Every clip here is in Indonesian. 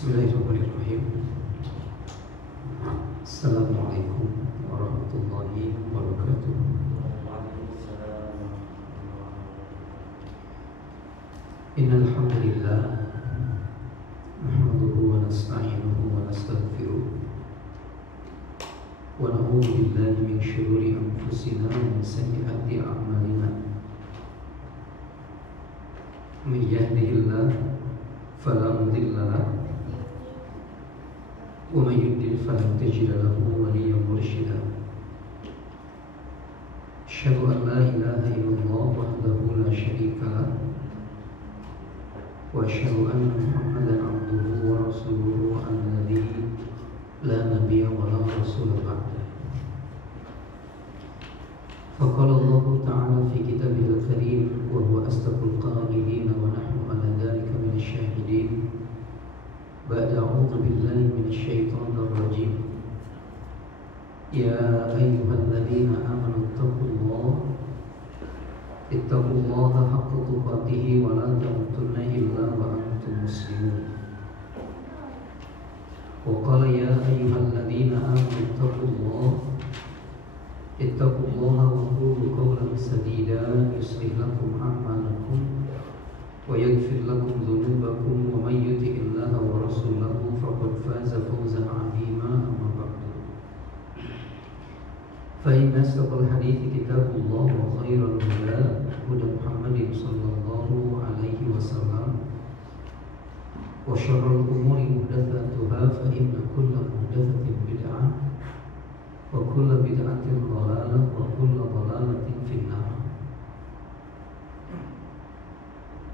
Bismillahirrahmanirrahim. Assalamualaikum warahmatullahi wabarakatuh. Innal hamdalillah nahmaduhu wa nasta'inuhu wa nastaghfiruh wa na'udzu billahi min shururi anfusina wa min sayyiati a'malina. May yahdihillahu fala mudilla lahu wa may yudlil falan tajida lahu waliyyan mursyida. Asyhadu an la ilaha illallah wahdahu la syarika lahu wa asyhadu anna Muhammadan abduhu wa rasuluhu alladzi la nabiyya wa la rasula ba'da. Faqala Allah ta'ala fi kitabihil karim wa huwa asdaqul qailin wa nahnu ala dzalika minasy syahidin. Ba'da a'udzu billahi minasyaitonir rajim. Ya ayyuhalladzina amanu ittaqullaha haqqa tuqatih wa la tamutunna illa wa antum muslimun. Wa qala ya ayyuhalladzina amanu ittaqullaha wa qulu qawlan sadida yuslih lakum a'malakum wa yaghfir lakum dhunubakum wa may yuti'illaha wa rasulahu faqad faza fawzan 'azima. Amma ba'du. Fa inna asdaqal hadithi kitabullah wa khairal huda huda Muhammadin sallallahu alaihi wasallam wa syarrul umuri muhdatsatuha fa inna kulla muhdatsatin bid'ah wa kulla bid'atin dhalalah wa kulla dhalalatin finnar.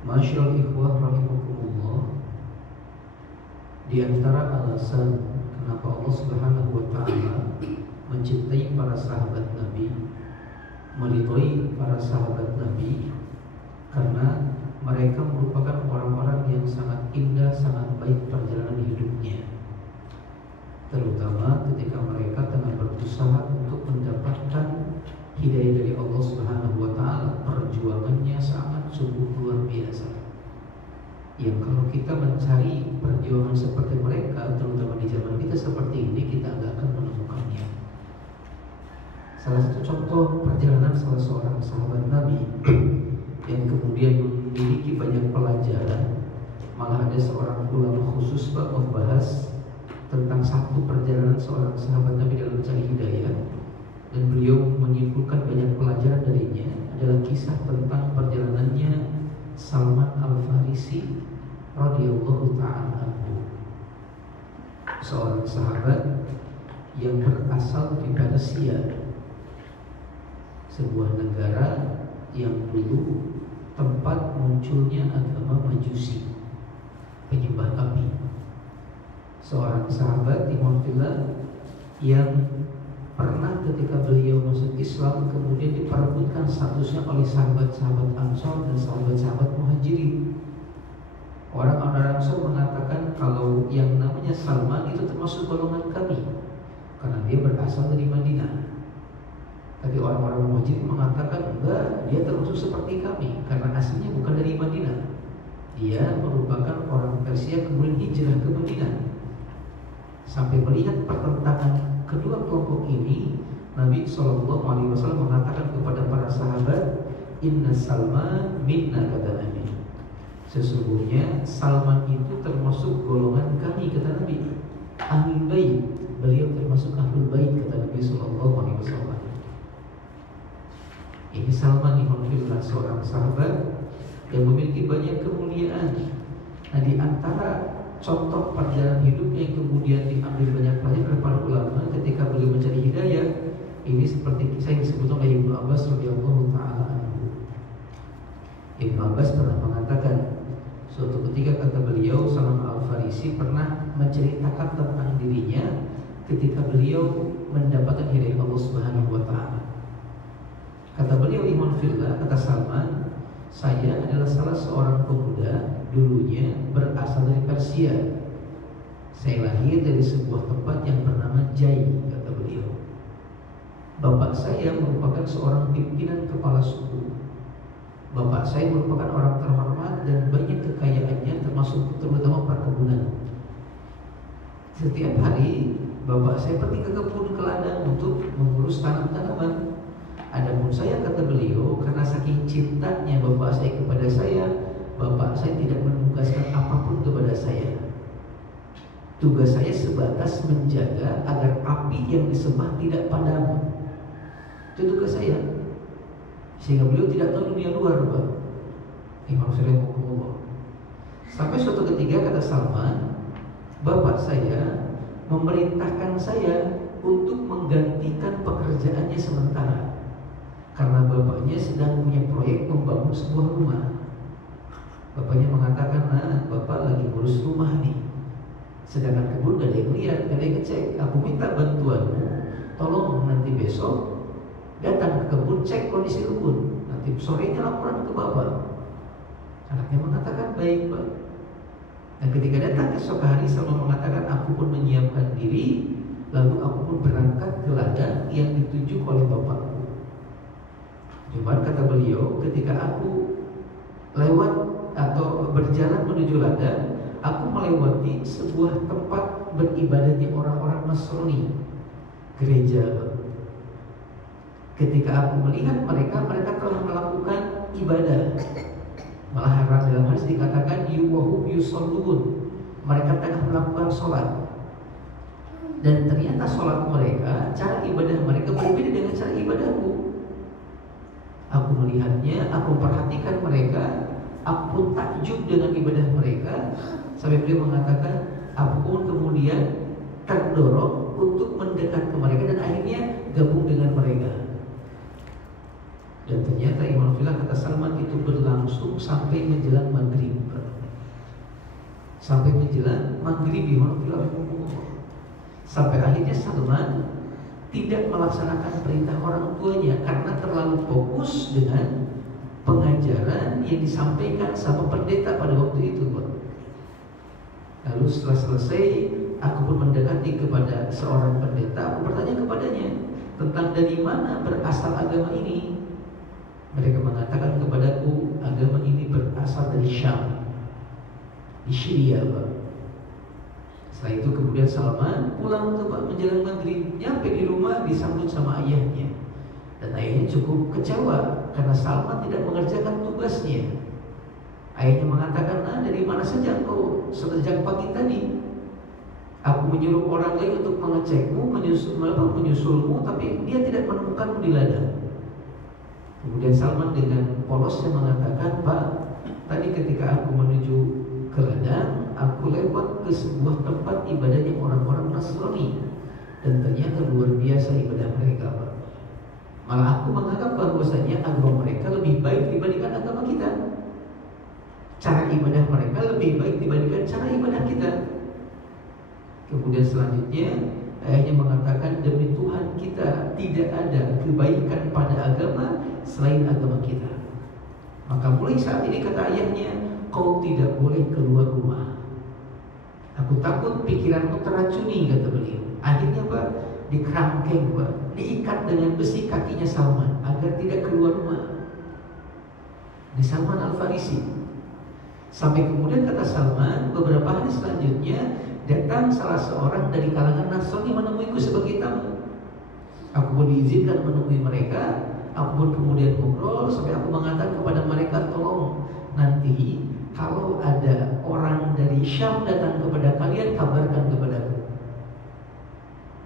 Masyaallah ikhwah rahimakumullah, di antara alasan kenapa Allah Subhanahu wa taala mencintai para sahabat Nabi, meridhai para sahabat Nabi, karena mereka merupakan orang-orang yang sangat indah, sangat baik perjalanan hidupnya. Terutama ketika mereka tengah berusaha untuk mendapatkan hidayah dari Allah Subhanahu wa taala, perjuangannya sangat sungguh luar biasa. Yang kalau kita mencari perjuangan seperti mereka, terutama di zaman kita seperti ini, kita nggak akan menemukannya. Salah satu contoh perjalanan salah seorang sahabat Nabi yang kemudian memiliki banyak pelajaran, malah ada seorang ulama khusus membahas tentang satu perjalanan seorang sahabat Nabi dalam mencari hidayah, dan beliau menyimpulkan banyak pelajaran darinya, adalah kisah tentang perjalanannya Salman Al-Farisi radhiyallahu ta'ala anhu, seorang sahabat yang berasal dari Persia, sebuah negara yang dulu tempat munculnya agama Majusi, penyembah api. Seorang sahabat Timothyla yang pernah ketika beliau masuk Islam kemudian diperebutkan statusnya oleh sahabat-sahabat Ansor dan sahabat-sahabat Muhajirin. Orang-orang Ansor mengatakan kalau yang namanya Salman itu termasuk golongan kami karena dia berasal dari Madinah. Tapi orang-orang Muhajirin mengatakan enggak, dia termasuk seperti kami karena aslinya bukan dari Madinah. Dia merupakan orang Persia kemudian hijrah ke Madinah. Sampai melihat pertentangan kedua kelompok ini, Nabi SAW mengatakan kepada para sahabat, Inna Salman minna, kata Nabi. Sesungguhnya Salman itu termasuk golongan kami, kata Nabi. Ahlul Bait, beliau termasuk Ahlul Bait, kata Nabi SAW. Ini Salman ibn seorang sahabat yang memiliki banyak kemuliaan. Nah, di antara contoh perjalanan hidupnya yang kemudian diambil banyak pelajaran oleh para ulama ketika beliau mencari hidayah, ini seperti kisah yang disebut oleh Ibnu Abbas radhiyallahu ta'ala anhu. Ibnu Abbas pernah mengatakan, suatu ketika kata beliau, Salman Al-Farisi pernah menceritakan tentang dirinya ketika beliau mendapatkan hidayah Allah Subhanahu wa taala. Kata beliau, iman fillah, kata Salman, saya adalah salah seorang pemuda dulunya berasal dari Persia. Saya lahir dari sebuah tempat yang bernama Jai, kata beliau. Bapak saya merupakan seorang pimpinan kepala suku. Bapak saya merupakan orang terhormat dan banyak kekayaannya, termasuk terutama perkebunan. Setiap hari bapak saya pergi ke kebun, ke ladang untuk mengurus tanam-tanaman. Adapun saya, kata beliau, karena saking cintanya bapak saya kepada saya, bapak saya tidak menugaskan apapun kepada saya. Tugas saya sebatas menjaga agar api yang disembah tidak padam. Itu tugas saya. Sehingga beliau tidak tahu dunia luar, Pak. Imam Sulaiman. Sampai suatu ketika, kata Salman, bapak saya memerintahkan saya untuk menggantikan pekerjaannya sementara, karena bapaknya sedang punya proyek membangun sebuah rumah. Bapaknya mengatakan, nah, bapak lagi ngurus rumah nih, sedangkan kebun gak ada yang lihat, gak ada yang ngecek. Aku minta bantuanmu, tolong nanti besok datang ke kebun, cek kondisi kebun, nanti sorenya laporan ke bapak. Anaknya mengatakan, baik, Pak. Dan ketika datang esok hari, Salman mengatakan, aku pun menyiapkan diri, lalu aku pun berangkat ke ladang yang ditunjuk oleh bapakku. Cuma kata beliau, ketika aku lewat atau berjalan menuju ladang, aku melewati sebuah tempat beribadahnya orang-orang Nasrani, gereja. Ketika aku melihat mereka telah melakukan ibadah. Malah dalam hadis dikatakan yuwahum yusallun, mereka tengah melakukan sholat. Dan ternyata sholat mereka, cara ibadah mereka berbeda dengan cara ibadahku. Aku melihatnya, aku perhatikan mereka, aku pun takjub dengan ibadah mereka. Sampai beliau mengatakan, aku pun kemudian terdorong untuk mendekat ke mereka dan akhirnya gabung dengan mereka. Dan ternyata Imam Filah, kata Salman, itu berlangsung sampai menjelang maghrib. Sampai menjelang maghrib Imam Filah. Sampai akhirnya Salman tidak melaksanakan perintah orang tuanya karena terlalu fokus dengan pengajaran yang disampaikan sama pendeta pada waktu itu, Pak. Lalu setelah selesai, aku pun mendekati kepada seorang pendeta. Aku bertanya kepadanya tentang dari mana berasal agama ini. Mereka mengatakan kepadaku, agama ini berasal dari Syam, di Syria, Pak. Setelah itu kemudian Salman pulang tuh, Pak, menjelang maghrib. Nyampe di rumah disambut sama ayahnya. Dan ayahnya cukup kecewa karena Salman tidak mengerjakan tugasnya. Ayahnya mengatakan, nah, dari mana saja kau sejak pagi tadi? Aku menyuruh orang lain untuk mengecekmu, menyusulmu, tapi dia tidak menemukanmu di ladang. Kemudian Salman dengan polosnya mengatakan, Pak, tadi ketika aku menuju ke ladang, aku lewat ke sebuah tempat ibadahnya orang-orang Nasrani, dan ternyata luar biasa ibadah mereka, Pak. Malah aku menganggap bahwasanya agama mereka lebih baik dibandingkan agama kita. Cara ibadah mereka lebih baik dibandingkan cara ibadah kita. Kemudian selanjutnya ayahnya mengatakan, demi Tuhan kita tidak ada kebaikan pada agama selain agama kita. Maka mulai saat ini, kata ayahnya, kau tidak boleh keluar rumah. Aku takut pikiranmu teracuni, kata beliau. Akhirnya, Pak, dikerangkeng, Pak, diikat dengan besi kakinya Salman agar tidak keluar rumah. Di Salman Al-Farisi. Sampai kemudian, kata Salman, beberapa hari selanjutnya datang salah seorang dari kalangan Nasrani menemuiku sebagai tamu. Aku pun diizinkan menemui mereka. Aku pun kemudian ngobrol sampai aku mengatakan kepada mereka, tolong nanti kalau ada orang dari Syam datang kepada kalian, kabarkan kepadaku.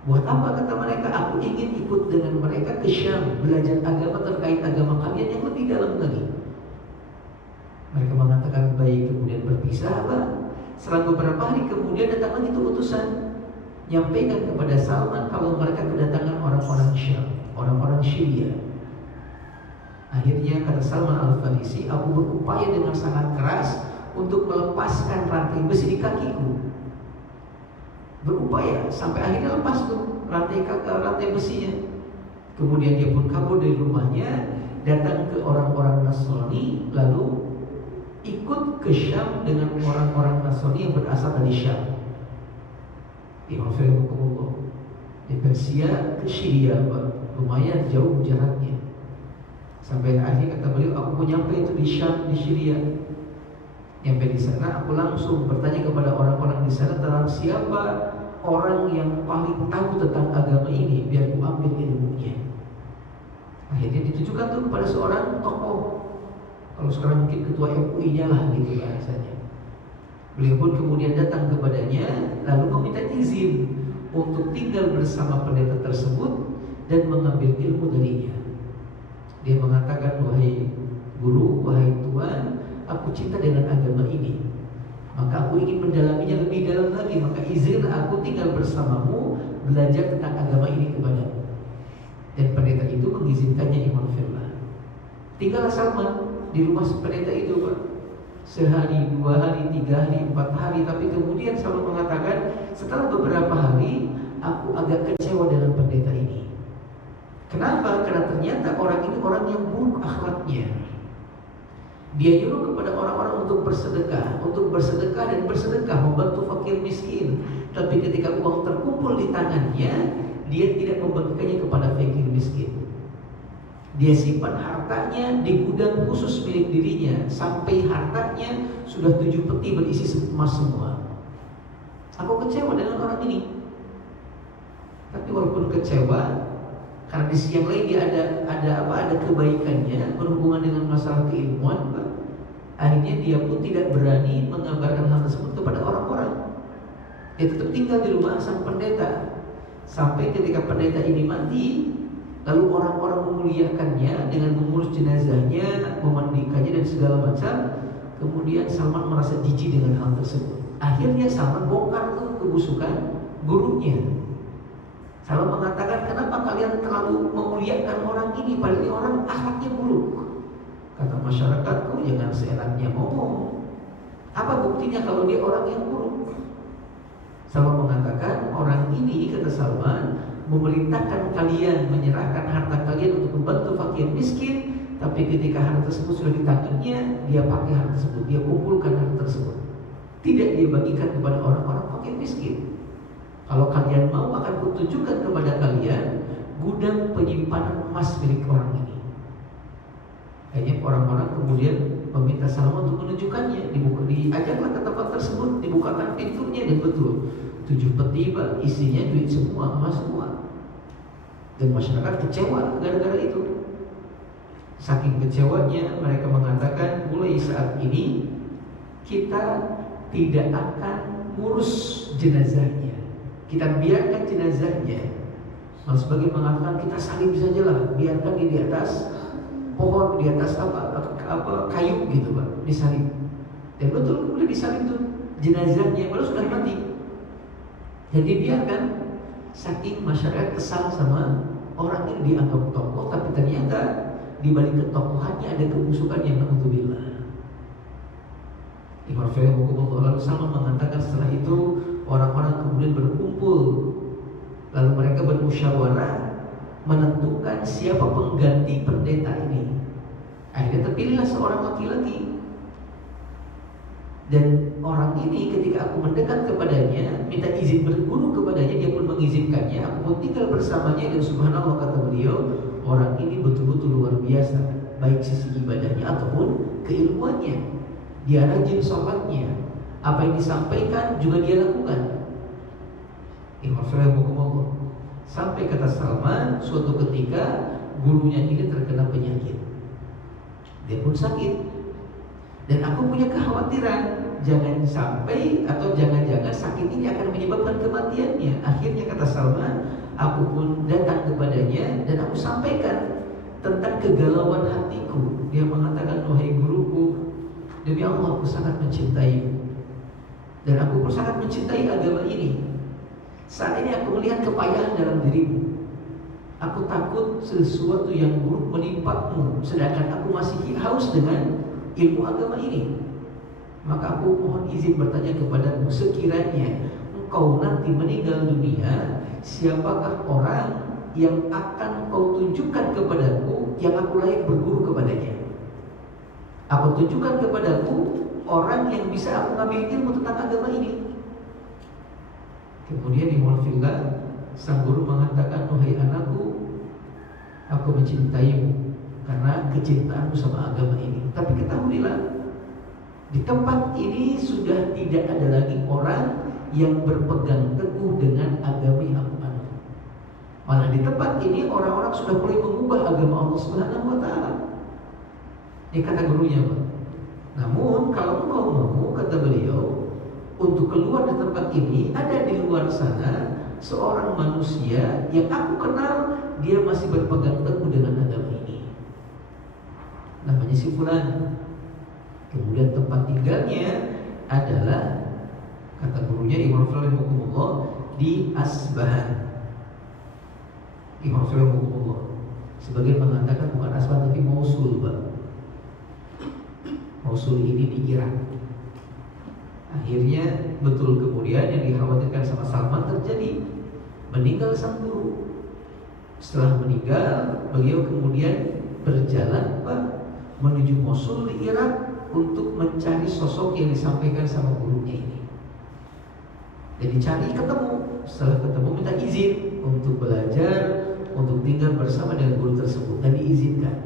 Buat apa, kata mereka? Aku ingin ikut dengan mereka ke Syam, belajar agama terkait agama kalian yang lebih dalam lagi. Mereka mengatakan baik, kemudian berpisah, Pak. Selang beberapa hari kemudian datang lagi itu utusan, nyampaikan kepada Salman kalau mereka kedatangan orang-orang Syam, orang-orang Syria. Akhirnya, kata Salman Al-Farisi, aku berupaya dengan sangat keras untuk melepaskan rantai besi di kakiku. Berupaya sampai akhirnya lepas tuh rantai besinya. Kemudian dia pun kabur dari rumahnya, datang ke orang-orang Nasrani, lalu ikut ke Syam dengan orang-orang Nasrani yang berasal dari Syam. Imam Firmanullah di Persia ke Syria, Pak, lumayan jauh jaraknya. Sampai akhir, kata beliau, aku pun nyampe itu di Syam, di Syria. Nyampe di sana, aku langsung bertanya kepada orang-orang di sana tentang siapa orang yang paling tahu tentang agama ini, biar aku ambil ilmunya. Akhirnya ditujukan tuh kepada seorang tokoh. Kalau sekarang mungkin ketua MUI-nya lah gitu bahasanya. Beliau pun kemudian datang kepadanya, lalu meminta izin untuk tinggal bersama pendeta tersebut dan mengambil ilmu darinya. Dia mengatakan, wahai guru, wahai tuan, aku cinta dengan agama ini, maka aku ingin mendalaminya lebih dalam lagi, maka izinlah aku tinggal bersamamu, belajar tentang agama ini kepadamu. Dan pendeta itu mengizinkannya, ikhwan fillah. Tinggallah Salman di rumah pendeta itu, Pak. Sehari, 2 hari, 3 hari, 4 hari. Tapi kemudian Salman mengatakan, setelah beberapa hari aku agak kecewa dengan pendeta ini. Kenapa? Karena ternyata orang ini orang yang buruk akhlaknya. Dia nyuruh kepada orang-orang untuk bersedekah dan bersedekah, membantu fakir miskin. Tapi ketika uang terkumpul di tangannya, dia tidak membagikannya kepada fakir miskin. Dia simpan hartanya di gudang khusus milik dirinya, sampai hartanya sudah 7 peti berisi emas semua. Aku kecewa dengan orang ini. Tapi walaupun kecewa, karena di sisi yang lain dia ada kebaikannya berhubungan dengan masalah keilmuan, akhirnya dia pun tidak berani mengabarkan hal tersebut kepada orang-orang. Dia tetap tinggal di rumah sang pendeta sampai ketika pendeta ini mati, lalu orang-orang memuliakannya dengan mengurus jenazahnya, memandikannya dan segala macam. Kemudian Salman merasa jijik dengan hal tersebut. Akhirnya Salman bongkar tuh kebusukan gurunya. Salman mengatakan, kenapa kalian terlalu memuliakan orang ini, padahal ini orang akhlaknya buruk. Kata masyarakatku, jangan seenaknya ngomong. Apa buktinya kalau dia orang yang buruk? Salman mengatakan, orang ini, kata Salman, memerintahkan kalian menyerahkan harta kalian untuk membantu fakir miskin, tapi ketika harta tersebut sudah di tangannya, dia pakai harta tersebut, dia kumpulkan harta tersebut, tidak dia bagikan kepada orang-orang fakir miskin. Kalau kalian mau, akan kutunjukkan kepada kalian gudang penyimpanan emas milik orang ini. Akhirnya orang-orang kemudian meminta Salman untuk menunjukkannya. Diajaklah ke tempat tersebut, dibukakan pintunya, dan betul 7 peti isinya duit semua, emas semua. Dan masyarakat kecewa gara-gara itu. Saking kecewanya, mereka mengatakan, mulai saat ini kita tidak akan ngurus jenazahnya, kita biarkan jenazahnya. Sebagai mengatakan, kita salib sajalah, biarkan di atas pohon, di atas kayu gitu, Pak, disalib. Dan betul kemudian disalib tuh jenazahnya, baru sudah mati. Dan dibiarkan. Saking masyarakat kesal sama orang ini, dianggap tokoh, tapi ternyata di balik ketokohannya ada kebusukan yang na'udzubillah. Lalu Salman mengatakan, setelah itu orang-orang kemudian berkumpul, lalu mereka bermusyawarah menentukan siapa pengganti pendeta ini. Akhirnya terpilihlah seorang laki-laki. Dan orang ini ketika aku mendekat kepadanya, minta izin berguru kepadanya, dia pun mengizinkannya. Aku pun tinggal bersamanya, dan subhanallah, kata beliau, orang ini betul-betul luar biasa, baik sisi ibadahnya ataupun keilmuannya. Dia rajin sholatnya, apa yang disampaikan juga dia lakukan. Sampai kata Salman, suatu ketika gurunya ini terkena penyakit, dia pun sakit. Dan aku punya kekhawatiran, jangan sampai atau jangan-jangan sakit ini akan menyebabkan kematiannya. Akhirnya kata Salman, aku pun datang kepadanya dan aku sampaikan tentang kegalauan hatiku. Dia mengatakan, wahai guruku, demi Allah aku sangat mencintaimu, dan aku pun sangat mencintai agama ini. Saat ini aku melihat kepayahan dalam dirimu. Aku takut sesuatu yang buruk menimpamu, sedangkan aku masih haus dengan ilmu agama ini. Maka aku mohon izin bertanya kepadamu, sekiranya engkau nanti meninggal dunia, siapakah orang yang akan kau tunjukkan kepadaku yang aku layak berguru kepadanya? Aku tunjukkan kepadaku orang yang bisa aku ngambil ilmu tentang agama ini. Kemudian di Mulfillah, sang guru mengatakan, wahai anakku, aku mencintaimu karena kecintaanmu sama agama ini. Tapi ketahuilah, di tempat ini sudah tidak ada lagi orang yang berpegang teguh teguh dengan agama yang aku anut. Malah di tempat ini orang-orang sudah mulai mengubah agama Allah Subhanahu wa taala. Ini kata gurunya, Pak. Namun kalau engkau mau, kata beliau, untuk keluar dari tempat ini, ada di luar sana seorang manusia yang aku kenal, dia masih berpegang teguh dengan agama ini. Namanya si fulan. Kemudian tempat tinggalnya adalah, kata gurunya Imam Rahimahullah, di Asbahan. Imam Rahimahullah sebagian mengatakan bukan Asbahan tapi Mosul, Pak. Mosul ini di Irak. Akhirnya betul kemudian yang dikhawatirkan sama Salman terjadi, meninggal sang guru. Setelah meninggal, beliau kemudian berjalan, Pak, menuju Mosul di Irak untuk mencari sosok yang disampaikan sama gurunya ini. Dan dicari, ketemu. Setelah ketemu minta izin untuk belajar, untuk tinggal bersama dengan guru tersebut, dan diizinkan.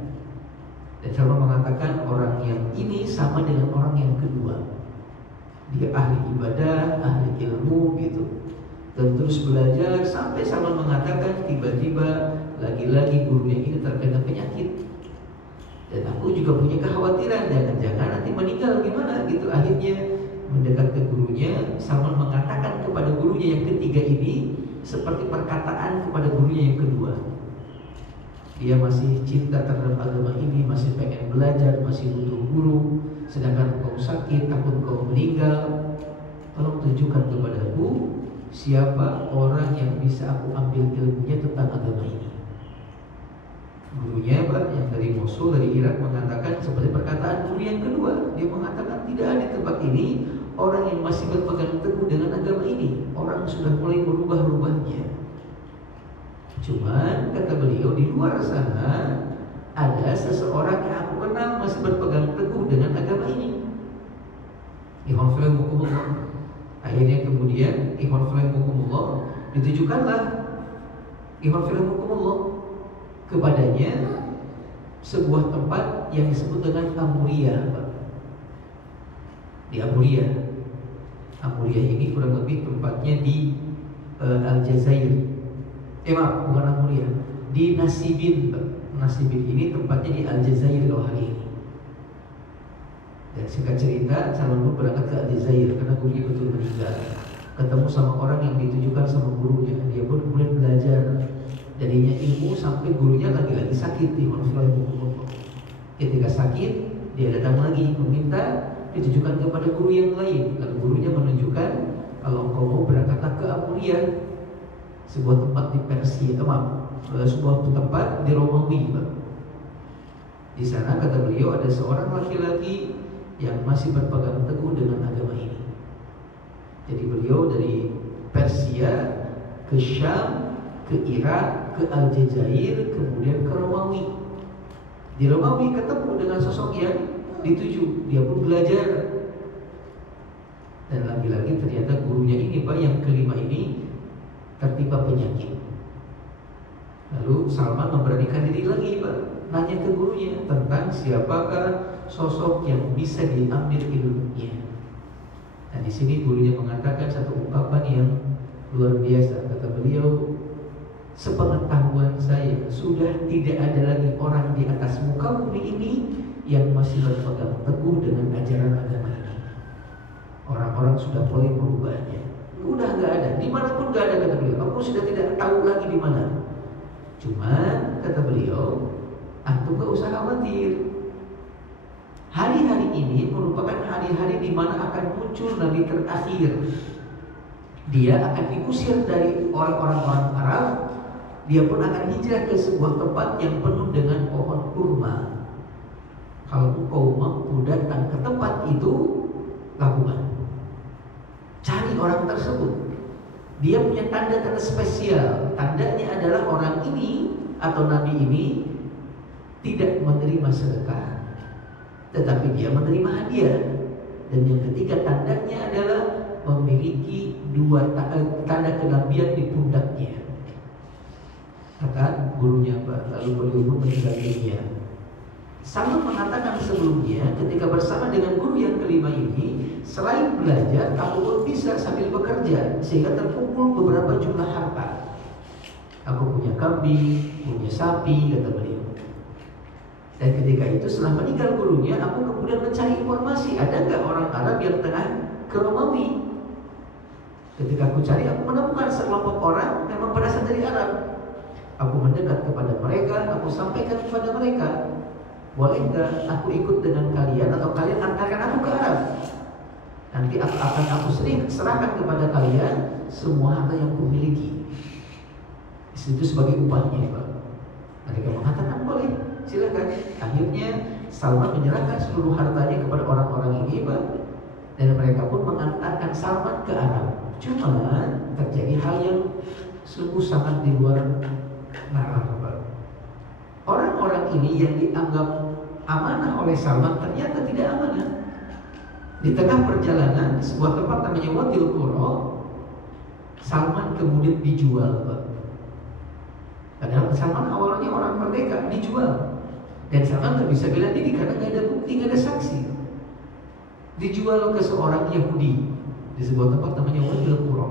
Dan Salman mengatakan orang yang ini sama dengan orang yang kedua. Dia ahli ibadah, ahli ilmu gitu. Dan terus belajar sampai Salman mengatakan tiba-tiba lagi-lagi gurunya ini terkena penyakit. Dan aku juga punya kekhawatiran, jangan-jangan nanti meninggal gimana gitu. Akhirnya mendekat ke gurunya, Salman mengatakan kepada gurunya yang ketiga ini seperti perkataan kepada gurunya yang kedua. Dia masih cinta terhadap agama ini, masih pengen belajar, masih butuh guru. Sedangkan kau sakit, takut kau meninggal. Tolong tunjukkan kepadaku siapa orang yang bisa aku ambil ilmunya tentang agama ini. Gurunya, Pak, yang dari Mosul, dari Irak, mengatakan seperti perkataan guru yang kedua. Dia mengatakan tidak ada di tempat ini orang yang masih berpegang teguh dengan agama ini. Orang sudah mulai berubah-ubahnya. Cuman kata beliau di luar sana ada seseorang yang aku kenal masih berpegang teguh dengan agama ini. Ikhwan fillah mukumullah. Akhirnya kemudian ikhwan fillah mukumullah ditujukanlah ikhwan fillah mukumullah kepadanya sebuah tempat yang disebut dengan Amuria, Pak. Di Amuria. Amuria ini kurang lebih tempatnya di Aljazair. Maaf, bukan Amuria, di Nasibin, Pak. Nasibin ini tempatnya di Aljazair kalau hari ini. Dan singkat cerita, Salman pun berangkat ke Aljazair karena gurunya betul meninggal. Ketemu sama orang yang ditujukan sama gurunya. Dia pun kemudian belajar, jadinya ilmu sampai gurunya lagi-lagi sakit di Mosul. Ketika sakit, dia datang lagi meminta ditujukan kepada guru yang lain. Lalu gurunya menunjukkan, kalau engkau mau berangkatlah ke Amuria, sebuah tempat di Persia, sebuah tempat di Romawi, Pak. Di sana kata beliau ada seorang laki-laki yang masih berpegang teguh dengan agama ini. Jadi beliau dari Persia ke Syam, ke Irak, ke Aljazair, kemudian ke Romawi. Di Romawi ketemu dengan sosok yang dituju, dia pun belajar. Dan lagi-lagi ternyata gurunya ini, Pak, yang kelima ini tertimpa penyakit. Lalu Salman memberanikan diri lagi, Pak, nanya ke gurunya tentang siapakah sosok yang bisa diambil ilmunya. Nah, di sini gurunya mengatakan satu ungkapan yang luar biasa. Kata beliau, sepengetahuan saya sudah tidak ada lagi orang di atas muka bumi ini yang masih berpegang teguh dengan ajaran agama ini. Orang-orang sudah mulai merubahnya. Udah nggak ada, dimanapun nggak ada, kata beliau. Aku sudah tidak tahu lagi di mana. Cuman kata beliau, antum nggak usah khawatir. Hari-hari ini merupakan hari-hari di mana akan muncul Nabi terakhir. Dia akan diusir dari orang-orang Arab. Dia pun akan hijrah ke sebuah tempat yang penuh dengan pohon kurma. Kalau engkau mampu datang ke tempat itu, lakukan. Cari orang tersebut. Dia punya tanda-tanda spesial. Tandanya adalah orang ini atau nabi ini tidak menerima sedekah, tetapi dia menerima hadiah. Dan yang ketiga tandanya adalah memiliki dua tanda kenabian di pundaknya. Kata gurunya, Pak. Lalu beliau pun meninggal dunia. Salman mengatakan sebelumnya ketika bersama dengan guru yang kelima ini, selain belajar, aku pun bisa sambil bekerja sehingga terkumpul beberapa jumlah harta. Aku punya kambing, punya sapi, kata beliau. Dan ketika itu setelah meninggal gurunya, aku kemudian mencari informasi, ada nggak orang Arab yang tengah ke Romawi. Ketika aku cari, aku menemukan sekelompok orang memang berasal dari Arab. Aku mendekat kepada mereka, aku sampaikan kepada mereka, boleh nggak aku ikut dengan kalian atau kalian antarkan aku ke Arab? Nanti aku serahkan kepada kalian semua harta yang kumiliki. Itu sebagai upahnya, Pak. Mereka mengatakan boleh, silakan. Akhirnya Salman menyerahkan seluruh hartanya kepada orang-orang ini, Pak. Dan mereka pun mengantarkan Salman ke Arab. Cuma terjadi hal yang sungguh sangat di luar nalar, Pak. Orang-orang ini yang dianggap amanah oleh Salman ternyata tidak amanah. Di tengah perjalanan di sebuah tempat namanya Wadil Qura, Salman kemudian dijual, Pak. Padahal Salman awalnya orang merdeka, dijual. Dan Salman tak bisa bela diri karena nggak ada bukti, nggak ada saksi. Dijual ke seorang Yahudi di sebuah tempat namanya Wadil Qura.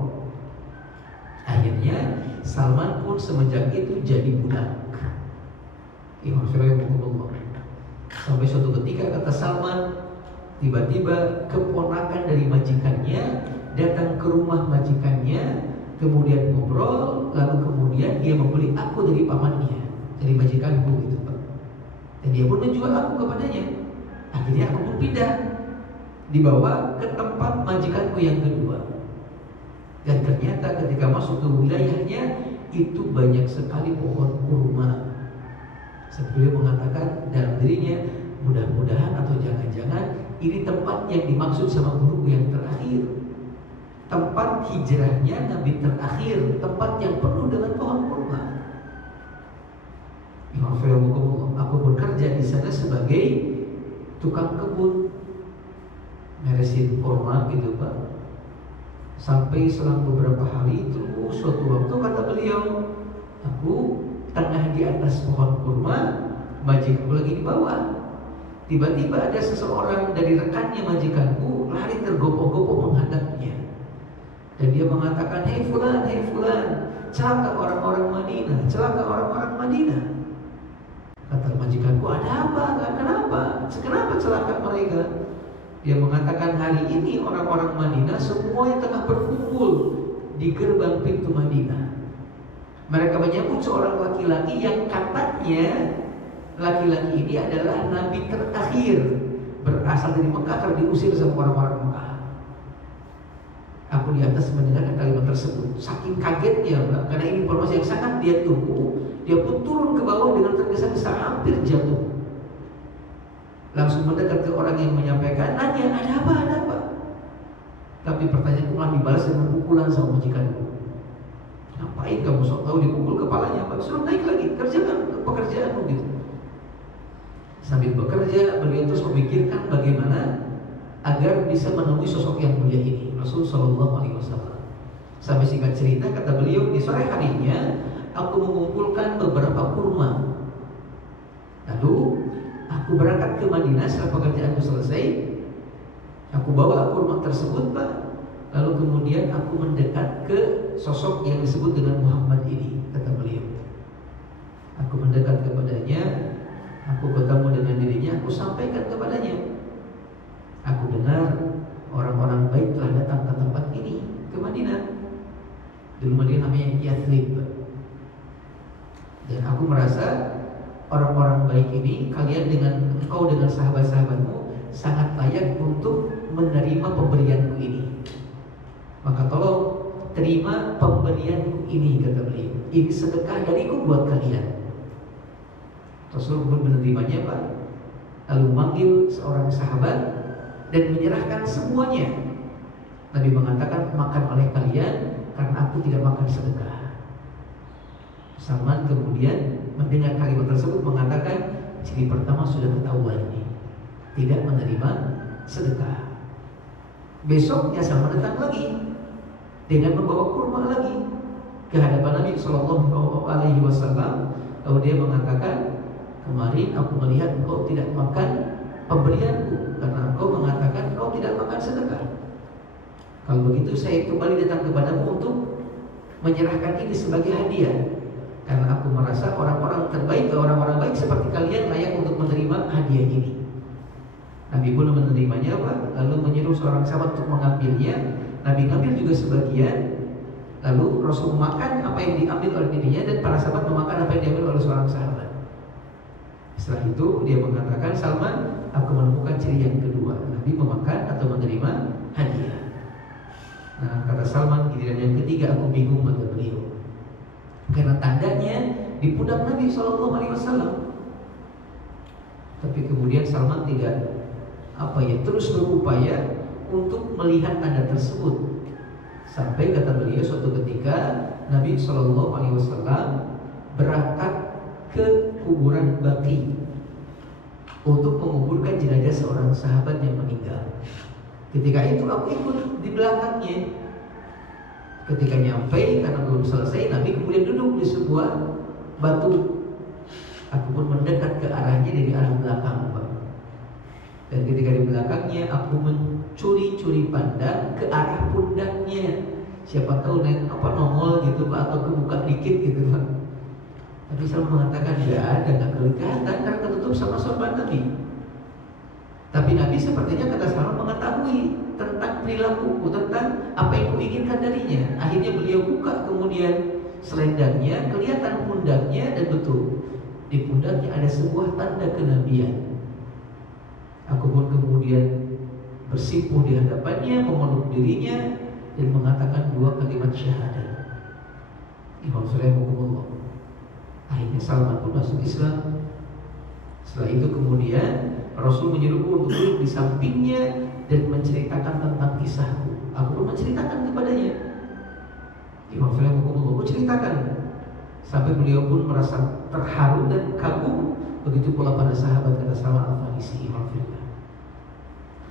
Akhirnya Salman pun semenjak itu jadi budak. Sampai suatu ketika kata Salman, tiba-tiba keponakan dari majikannya datang ke rumah majikannya, kemudian ngobrol, lalu kemudian dia membeli aku dari pamannya, dari majikanku gitu, Pak. Dan dia pun menjual aku kepadanya. Akhirnya aku pun pindah, dibawa ke tempat majikanku yang kedua. Dan ternyata ketika masuk ke wilayahnya itu banyak sekali pohon kurma. Sebelum mengatakan dalam dirinya, mudah-mudahan atau jangan-jangan ini tempat yang dimaksud sama guru yang terakhir, tempat hijrahnya Nabi terakhir, tempat yang penuh dengan pohon kurma. Aku pun kerja di sana sebagai tukang kebun, meresin kurma gitu, Pak. Sampai selang beberapa hari terus suatu waktu kata beliau, aku tengah di atas pohon kurma, majikanku lagi di bawah. Tiba-tiba ada seseorang dari rekannya majikanku lari tergopoh-gopoh menghadapnya. Dan dia mengatakan, hei fulan, celaka orang-orang Madinah, celaka orang-orang Madinah. Kata majikanku, ada apa? Kenapa celaka mereka? Dia mengatakan, hari ini orang-orang Madinah semua yang tengah berkumpul di gerbang pintu Madinah. Mereka menyambut seorang laki-laki yang katanya laki-laki ini adalah Nabi terakhir, berasal dari Mekah karena diusir sama orang-orang Mekah. Aku di atas mendengar kalimat tersebut, saking kagetnya, Mbak, karena ini informasi yang sangat dia tunggu. Dia pun turun ke bawah dengan tergesa-gesa, hampir jatuh. Langsung mendekat ke orang yang menyampaikan, nanya, ada apa? Tapi pertanyaanku malah dibalas dengan pukulan sama majikanku. Ngapain kamu sok tahu, dipukul kepalanya, Pak? Suruh naik lagi, kerjakan pekerjaanmu gitu. Sambil bekerja, beliau terus memikirkan bagaimana agar bisa menemui sosok yang mulia ini, Rasulullah SAW. Sampai singkat cerita, kata beliau, di sore harinya aku mengumpulkan beberapa kurma. Lalu aku berangkat ke Madinah setelah pekerjaanku selesai. Aku bawa kurma tersebut, Pak. Lalu kemudian aku mendekat ke sosok yang disebut dengan Muhammad ini, kata beliau. Aku mendekat kepadanya, aku bertemu dengan dirinya, aku sampaikan kepadanya, aku dengar orang-orang baik telah datang ke tempat ini, ke Madinah. Dulu Madinah namanya Yathrib. Dan aku merasa orang-orang baik ini, engkau dengan sahabat-sahabatmu sangat layak untuk menerima pemberianku ini. Maka tolong terima pemberianku ini, kata beliau. Ini sedekah dariku buat kalian. Rasul pun menerimanya, Pak. Lalu memanggil seorang sahabat dan menyerahkan semuanya. Nabi mengatakan, makan oleh kalian karena aku tidak makan sedekah. Salman kemudian mendengar kalimat tersebut mengatakan, ciri pertama sudah ketahuan ini, tidak menerima sedekah. Besoknya Salman datang lagi dengan membawa kurma lagi ke hadapan Nabi SAW. Lalu dia mengatakan, kemarin aku melihat engkau tidak makan pemberianku karena engkau mengatakan engkau tidak makan sedekah. Kalau begitu saya kembali datang kepadamu untuk menyerahkan ini sebagai hadiah, karena aku merasa orang-orang terbaik, orang-orang baik seperti kalian layak untuk menerima hadiah ini. Nabi pun menerimanya, Pak, lalu menyuruh seorang sahabat untuk mengambilnya. Nabi ngambil juga sebagian, lalu Rasul memakan apa yang diambil oleh dirinya dan para sahabat memakan apa yang diambil oleh seorang sahabat. Setelah itu dia mengatakan, Salman, aku menemukan ciri yang kedua, Nabi memakan atau menerima hadiah. Nah, kata Salman, giliran yang ketiga aku bingung, kata beliau, karena tandanya di pundak Nabi SAW. Tapi kemudian Salman tidak terus berupaya untuk melihat tanda tersebut, sampai kata beliau suatu ketika Nabi SAW berangkat ke kuburan Baqi untuk menguburkan jenazah seorang sahabat yang meninggal. Ketika itu aku ikut di belakangnya. Ketika nyampe, karena belum selesai, Nabi kemudian duduk di sebuah batu. Aku pun mendekat ke arahnya dari arah belakang, Pak. Dan ketika di belakangnya, aku mencuri-curi pandang ke arah pundaknya. Siapa tahu nongol gitu, Pak, atau kebuka dikit gitu, Pak. Tapi selalu mengatakan nggak kelihatan karena ketutup sama sorban Nabi. Tapi Nabi sepertinya kata Salman mengetahui tentang perilakuku, tentang apa yang kuinginkan darinya. Akhirnya beliau buka kemudian selendangnya, kelihatan pundaknya, dan betul di pundaknya ada sebuah tanda kenabian. Aku pun kemudian bersimpuh di hadapannya, memeluk dirinya dan mengatakan dua kalimat syahadat. Imam Sulaiman. Akhirnya Salman pun masuk Islam. Setelah itu kemudian Rasul menyuruhku untuk duduk di sampingnya dan menceritakan tentang kisahku. Aku pun menceritakan kepadanya. Imam Sulaiman aku ceritakan sampai beliau pun merasa terharu dan kagum. Begitu pula pada sahabat, kata Salman Al-Farisi, Imam Sulaiman.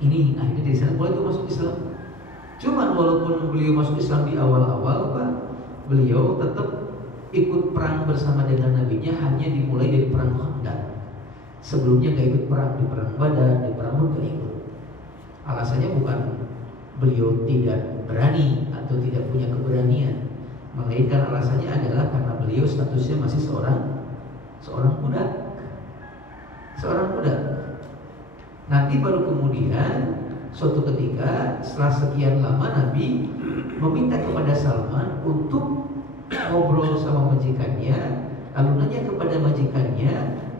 Ini akhirnya dari sana mulai itu masuk Islam. Cuman walaupun beliau masuk Islam di awal-awal, Pak, beliau tetap ikut perang bersama dengan nabinya, hanya dimulai dari perang Khandaq. Sebelumnya nggak ikut perang, di perang Badar, di perang Uhud nggak ikut. Alasannya bukan beliau tidak berani atau tidak punya keberanian, melainkan alasannya adalah karena beliau statusnya masih seorang budak. Nanti baru kemudian suatu ketika setelah sekian lama Nabi meminta kepada Salman untuk ngobrol sama majikannya, lalu nanya kepada majikannya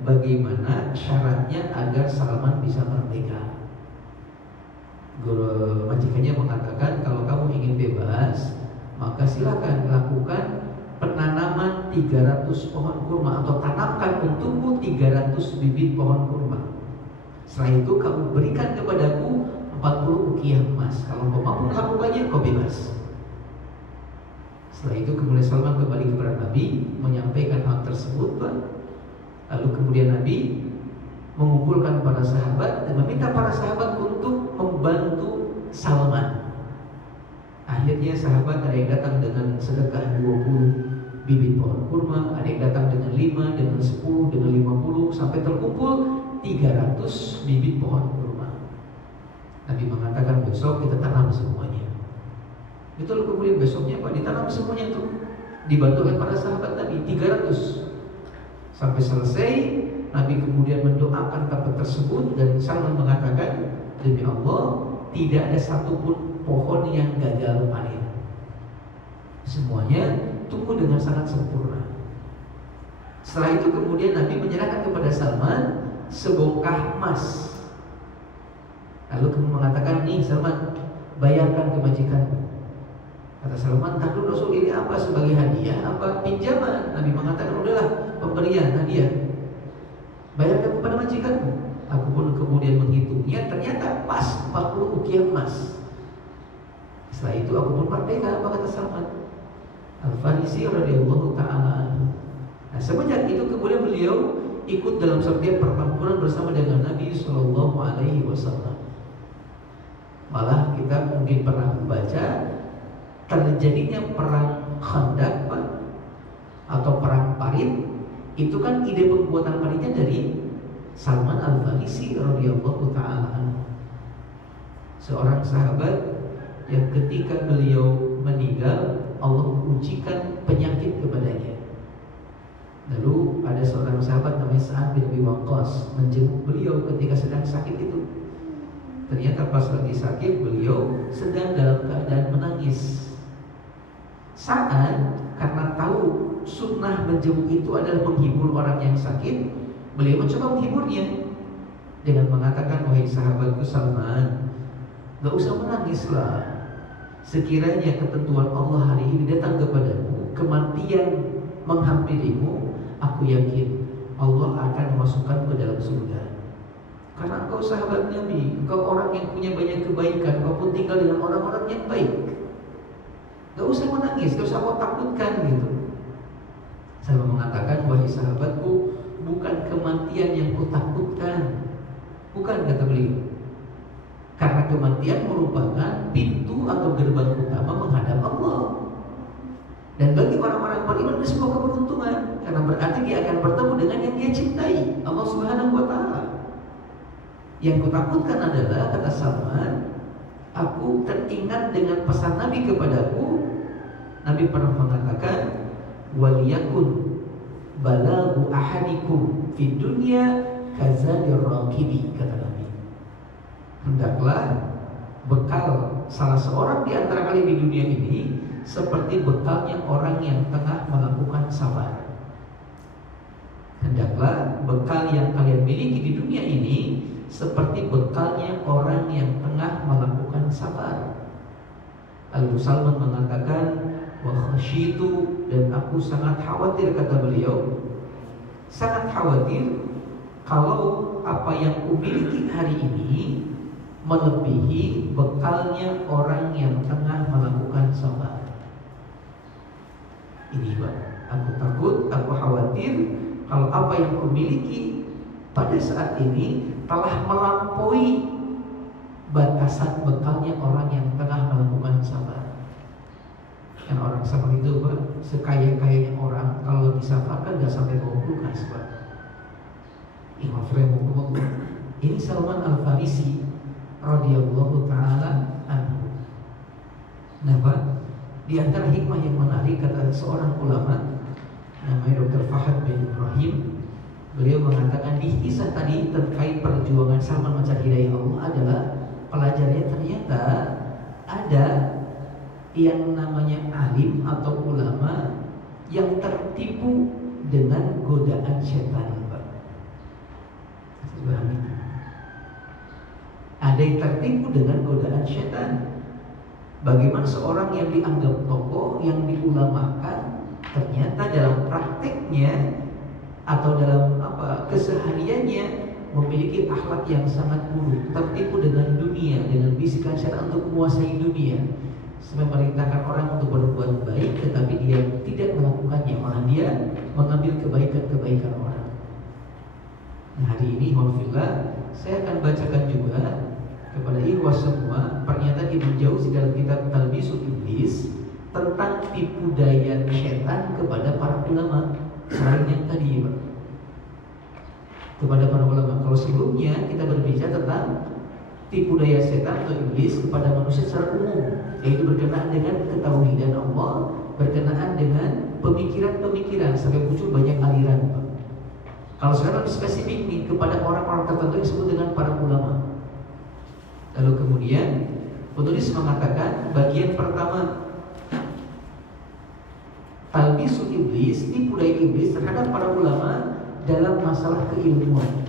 bagaimana syaratnya agar Salman bisa merdeka. Guru majikannya mengatakan, kalau kamu ingin bebas, maka silakan lakukan penanaman 300 pohon kurma, atau tanamkan untukku 300 bibit pohon kurma. Setelah itu kamu berikan kepadaku 40 ukiah emas. Kalau kau mampu melakukannya, kau bebas. Setelah itu kemudian Salman kembali kepada Nabi menyampaikan hal tersebut, Pak. Lalu kemudian Nabi mengumpulkan para sahabat dan meminta para sahabat untuk membantu Salman. Akhirnya sahabat ada yang datang dengan sedekah 20 bibit pohon kurma, ada yang datang dengan 5, dengan 10, dengan 50, sampai terkumpul 300 bibit pohon kurma. Nabi mengatakan besok kita tanam semuanya. Betul, kemudian besoknya Pak ditanam semuanya itu, dibantu oleh para sahabat Nabi 300. Sampai selesai, Nabi kemudian mendoakan tempat tersebut dan Salman mengatakan, demi Allah, tidak ada satupun pohon yang gagal panen. Semuanya tumbuh dengan sangat sempurna. Setelah itu kemudian Nabi menyerahkan kepada Salman sebongkah emas. Lalu kemudian mengatakan, nih Salman, bayarkan ke majikanmu. Kata Salman, tak dulu Rasul, ini apa, sebagai hadiah apa pinjaman? Nabi mengatakan, udahlah, pemberian, hadiah. Bayarkan kepada majikanmu. Aku pun kemudian menghitungnya, ternyata pas 40 ukiah emas. Setelah itu aku pun merdeka, apa kata Salman Al-Farisi radhiyallahu ta'ala anhu. Nah, semenjak itu kemudian beliau ikut dalam setiap pertempuran bersama dengan Nabi Sallallahu Alaihi Wasallam. Malah kita mungkin pernah membaca terjadinya perang Khandaq atau perang Parit Itu kan ide pembuatan panitia dari Salman Al-Farisi radhiyallahu taala anhu. Seorang sahabat yang ketika beliau meninggal Allah ujikan penyakit kepadanya. Lalu ada seorang sahabat namanya Sa'ad bin Abi Waqqas menjenguk beliau ketika sedang sakit itu. Ternyata pas lagi sakit beliau sedang dalam keadaan menangis. Sa'ad karena tahu sunnah menjenguk itu adalah menghibur orang yang sakit, beliau mencoba menghiburnya dengan mengatakan, wahai sahabatku Salman, gak usah menangislah. Sekiranya ketentuan Allah hari ini datang kepadamu, kematian menghampirimu, aku yakin Allah akan memasukkan ke dalam surga. Karena engkau sahabat Nabi, engkau orang yang punya banyak kebaikan, engkau pun tinggal dengan orang-orang yang baik. Gak usah menangis, gak usah kau takutkan gitu. Saya mengatakan, wahai sahabatku, bukan kematian yang kutakutkan, bukan, kata beliau. Karena kematian merupakan pintu atau gerbang utama menghadap Allah. Dan bagi orang-orang beriman itu sebuah keberuntungan, karena berarti dia akan bertemu dengan yang dia cintai, Allah Subhanahu wa taala. Yang kutakutkan adalah, kata Salman, aku teringat dengan pesan Nabi kepadaku. Nabi pernah mengatakan, waliyakun balagu ahadikum fid dunya kazalir raqibi, kata Nabi. Hendaklah bekal salah seorang di antara kalian di dunia ini seperti bekalnya orang yang tengah melakukan safar. Hendaklah bekal yang kalian miliki di dunia ini seperti bekalnya orang yang tengah melakukan safar. Lalu Salman mengatakan, wa khasyitu, dan aku sangat khawatir, kata beliau, sangat khawatir kalau apa yang kumiliki hari ini melebihi bekalnya orang yang tengah melakukan safar. Ini Pak, aku takut, aku khawatir kalau apa yang kumiliki pada saat ini telah melampaui batasan bekalnya orang yang tengah melakukan safar. Kan orang safar itu Pak, sekaya-kayanya orang kalau disafarkan gak sampai bawa kulkas Pak. Ini Salman Al-Farisi radhiyallahu taala anhu. Nah Pak, di antara hikmah yang menarik, kata seorang ulama namanya Dr. Fahad bin Ibrahim, beliau mengatakan di kisah tadi terkait perjuangan Salman mencari hidayah Allah adalah pelajarannya ternyata ada yang namanya alim atau ulama yang tertipu dengan godaan setan Pak. Ada yang tertipu dengan godaan setan. Bagaimana seorang yang dianggap tokoh, yang diulamakan, ternyata dalam prakteknya atau dalam kesehariannya memiliki akhlak yang sangat buruk, tertipu dengan dunia, dengan bisikan setan untuk menguasai dunia, memerintahkan orang untuk berbuat baik, tetapi dia tidak melakukannya, malah dia mengambil kebaikan-kebaikan orang. Nah, hari ini alhamdulillah saya akan bacakan juga kepada ikhwas semua pernyataan Ibnu Jauzi dalam kitab Talbisul Iblis tentang tipu daya setan kepada para ulama. Selain yang tadi Pak, kepada para ulama. Kalau sebelumnya kita berbicara tentang tipu daya setan atau iblis kepada manusia secara umum, yaitu berkenaan dengan ketauhidan Allah, berkenaan dengan pemikiran-pemikiran sampai muncul banyak aliran Pak. Kalau sekarang lebih spesifik nih kepada orang-orang tertentu yang disebut dengan para ulama. Lalu kemudian penulis mengatakan bagian pertama, talbisul iblis, tipu daya iblis terhadap para ulama dalam masalah keilmuan.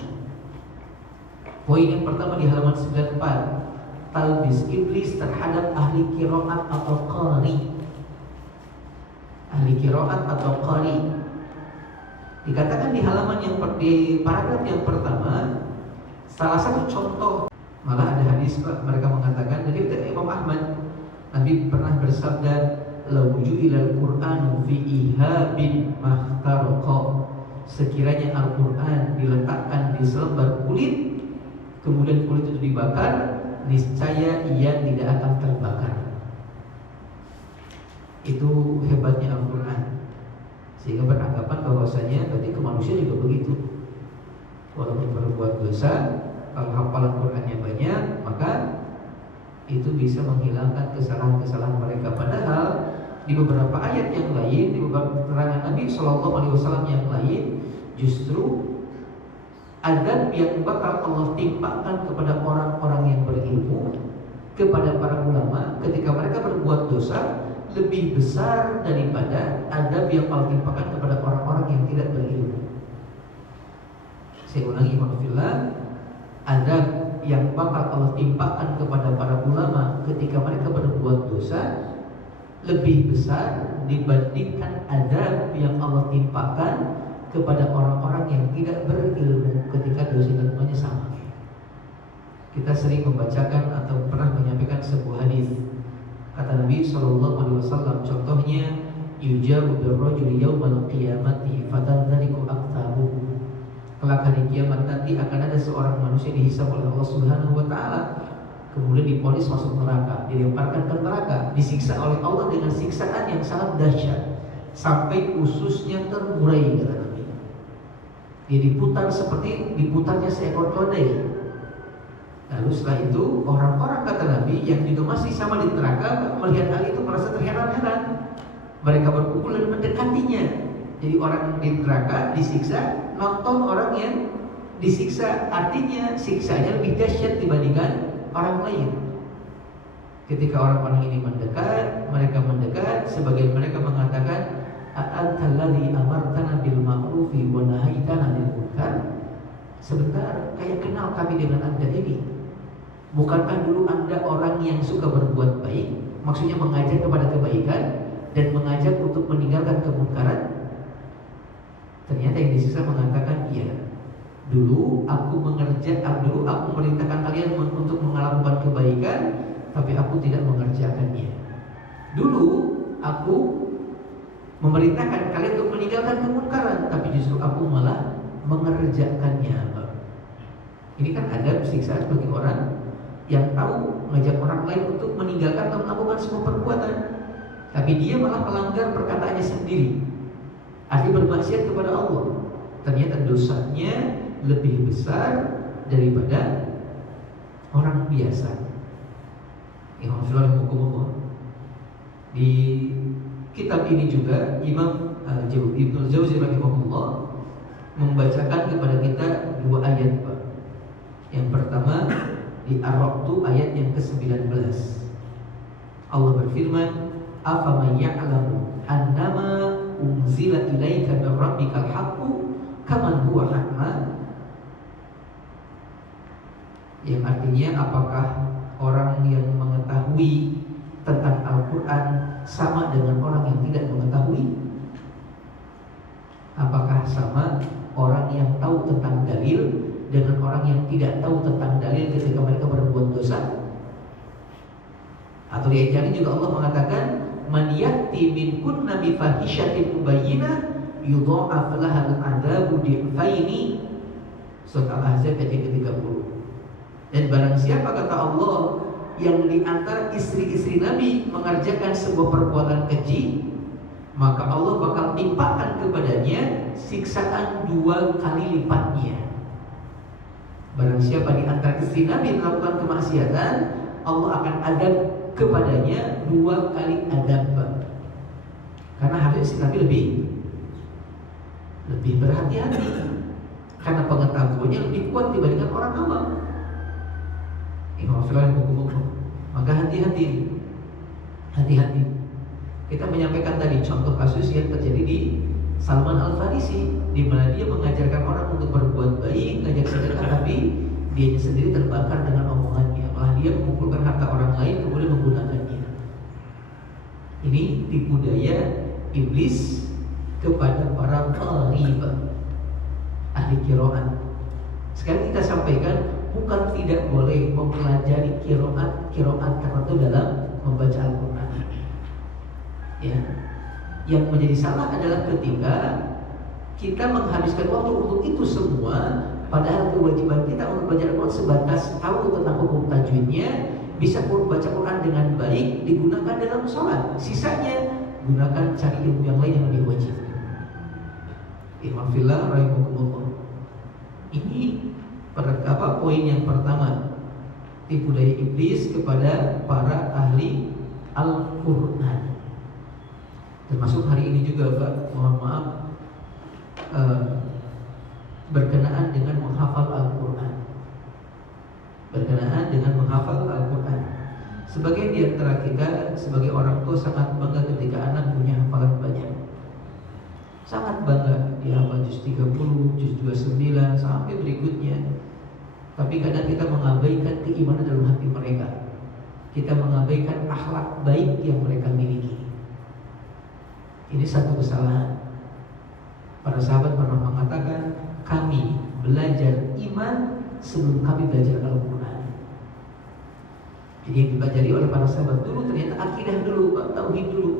Poin yang pertama di halaman 94, talbis iblis terhadap ahli qiraat atau qari. Ahli qiraat atau qari. Dikatakan di halaman yang di paragraf yang pertama, salah satu contoh, malah ada hadis mereka mengatakan dari Imam Ahmad, Nabi pernah bersabda, "Lau ju'ilal Qur'anu fi ihabin mahtarqa." Sekiranya Al-Qur'an diletakkan di selembar kulit, kemudian kulit itu dibakar, niscaya ia tidak akan terbakar. Itu hebatnya Al-Qur'an. Sehingga beranggapan bahwasanya berarti ke manusia juga begitu. Walaupun berbuat dosa, kalau hafalan Qur'annya banyak, maka itu bisa menghilangkan kesalahan-kesalahan mereka. Padahal di beberapa ayat yang lain, di beberapa keterangan Nabi Shallallahu Alaihi Wasallam yang lain, justru adab yang bakal Allah timpakan kepada orang-orang yang berilmu, kepada para ulama ketika mereka berbuat dosa lebih besar daripada adab yang Allah timpakan kepada orang-orang yang tidak berilmu. Saya ulangi, alhamdulillah, adab yang bakal Allah timpakan kepada para ulama ketika mereka berbuat dosa lebih besar dibandingkan adab yang Allah timpakan kepada orang-orang yang tidak berilmu ketika dosa dan semuanya sama. Kita sering membacakan atau pernah menyampaikan sebuah hadis. Kata Nabi Shallallahu Alaihi Wasallam, contohnya, yujabu birrajuli yaumal qiyamati fatandaliku aktabu. Kelak hari kiamat nanti akan ada seorang manusia dihisab oleh Allah Subhanahu Wa Taala, kemudian diponis masuk neraka, dilemparkan ke neraka, disiksa oleh Allah dengan siksaan yang sangat dahsyat sampai ususnya terurai, kata Nabi. Dia diputar seperti diputarnya seekor keledai. Lalu setelah itu orang-orang, kata Nabi, yang juga masih sama di neraka melihat hal itu merasa terheran-heran. Mereka berkumpul dan mendekatinya. Jadi orang di neraka disiksa, nonton orang yang disiksa, artinya siksanya lebih dahsyat dibandingkan orang lain. Ketika orang-orang ini mendekat, mereka mendekat, sebagian mereka mengatakan, "A'antalladzi amartana bil ma'rufi wa nahaitana 'anil munkar." Sebentar, kayak kenal kami dengan Anda ini. Bukankah dulu Anda orang yang suka berbuat baik, maksudnya mengajak kepada kebaikan dan mengajak untuk meninggalkan kemungkaran? Ternyata yang disiksa mengatakan, iya, dulu aku memerintahkan kalian untuk melakukan kebaikan, tapi aku tidak mengerjakannya. Dulu aku memerintahkan kalian untuk meninggalkan kemungkaran, tapi justru aku malah mengerjakannya. Ini kan adab siksaan bagi orang yang tahu mengajak orang lain untuk meninggalkan atau melakukan sebuah perbuatan, tapi dia malah melanggar perkataannya sendiri, artinya bermaksiat kepada Allah. Ternyata dosanya lebih besar daripada orang biasa. Di kitab ini juga Imam Ibnu Jauzi rahimahullah membacakan kepada kita dua ayat, Pak. Yang pertama di Ar-Ra'd ayat yang ke-19. Allah berfirman, "Afaman ya'lamu annama unzila ilaika min rabbikal haqqu kaman huwa a'ma." Yang artinya, apakah orang yang mengetahui tentang Al-Quran sama dengan orang yang tidak mengetahui? Apakah sama orang yang tahu tentang dalil dengan orang yang tidak tahu tentang dalil ketika mereka berbuat dosa? Atau di ayat ini juga Allah mengatakan, "Man ya'ti minkunna bi fahishatin mubayyinah yudha'af lahal 'adzabu di'faini." Surah Al-Ahzab ayat ke-30. Dan barang siapa, kata Allah, yang di antara istri-istri Nabi mengerjakan sebuah perbuatan keji, maka Allah bakal timpakan kepadanya siksaan 2 kali lipatnya. Barang siapa di antara istri Nabi melakukan kemaksiatan, Allah akan adab kepadanya 2 kali adab. Karena harusnya istri Nabi lebih berhati-hati, karena pengetahuannya lebih kuat dibandingkan orang awam. Maka hati-hati. Kita menyampaikan tadi contoh kasus yang terjadi di Salman Al-Farisi, di mana dia mengajarkan orang untuk berbuat baik, ngajak sedekah, tapi dia sendiri terbakar dengan omongannya. Malah dia mengumpulkan harta orang lain kemudian menggunakannya. Ini tipu daya iblis kepada para qarib, ahli qiraat. Sekarang kita sampaikan, bukan tidak boleh mempelajari qiraat karena itu dalam membaca Al-Quran. Ya, yang menjadi salah adalah ketika kita menghabiskan waktu untuk itu semua, padahal kewajiban kita untuk belajar Al-Quran sebatas tahu tentang hukum tajwidnya, bisa baca Quran dengan baik, digunakan dalam sholat. Sisanya gunakan cari ilmu yang lain yang lebih wajib. Ikhwan fillah rahimakumullah. Ini poin yang pertama, tipu daya iblis kepada para ahli Al-Quran. Termasuk hari ini juga Pak, mohon maaf, berkenaan dengan menghafal Al-Quran. Sebagian di antara kita sebagai orang tua sangat bangga ketika anak punya hafalan banyak. Sangat bangga, dia hafal juz 30, juz 29 sampai berikutnya. Tapi kadang kita mengabaikan keimanan dalam hati mereka. Kita mengabaikan akhlak baik yang mereka miliki. Ini satu kesalahan. Para sahabat pernah mengatakan, kami belajar iman sebelum kami belajar Al-Quran. Jadi yang dipelajari oleh para sahabat dulu ternyata akidah dulu, tauhid dulu.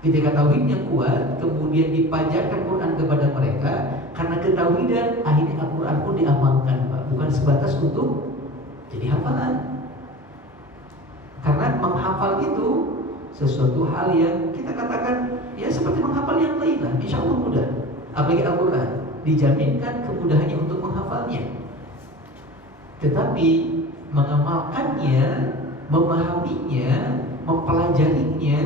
Ketika tauhidnya kuat, kemudian dipajarkan Quran kepada mereka, karena ketauhidan akhirnya Al-Quran pun diamalkan, Pak. Bukan sebatas untuk jadi hafalan. Karena menghafal itu sesuatu hal yang kita katakan ya seperti menghafal yang lain lah, insya Allah mudah. Apalagi Al-Quran, dijaminkan kemudahannya untuk menghafalnya. Tetapi mengamalkannya, memahaminya, mempelajarinya,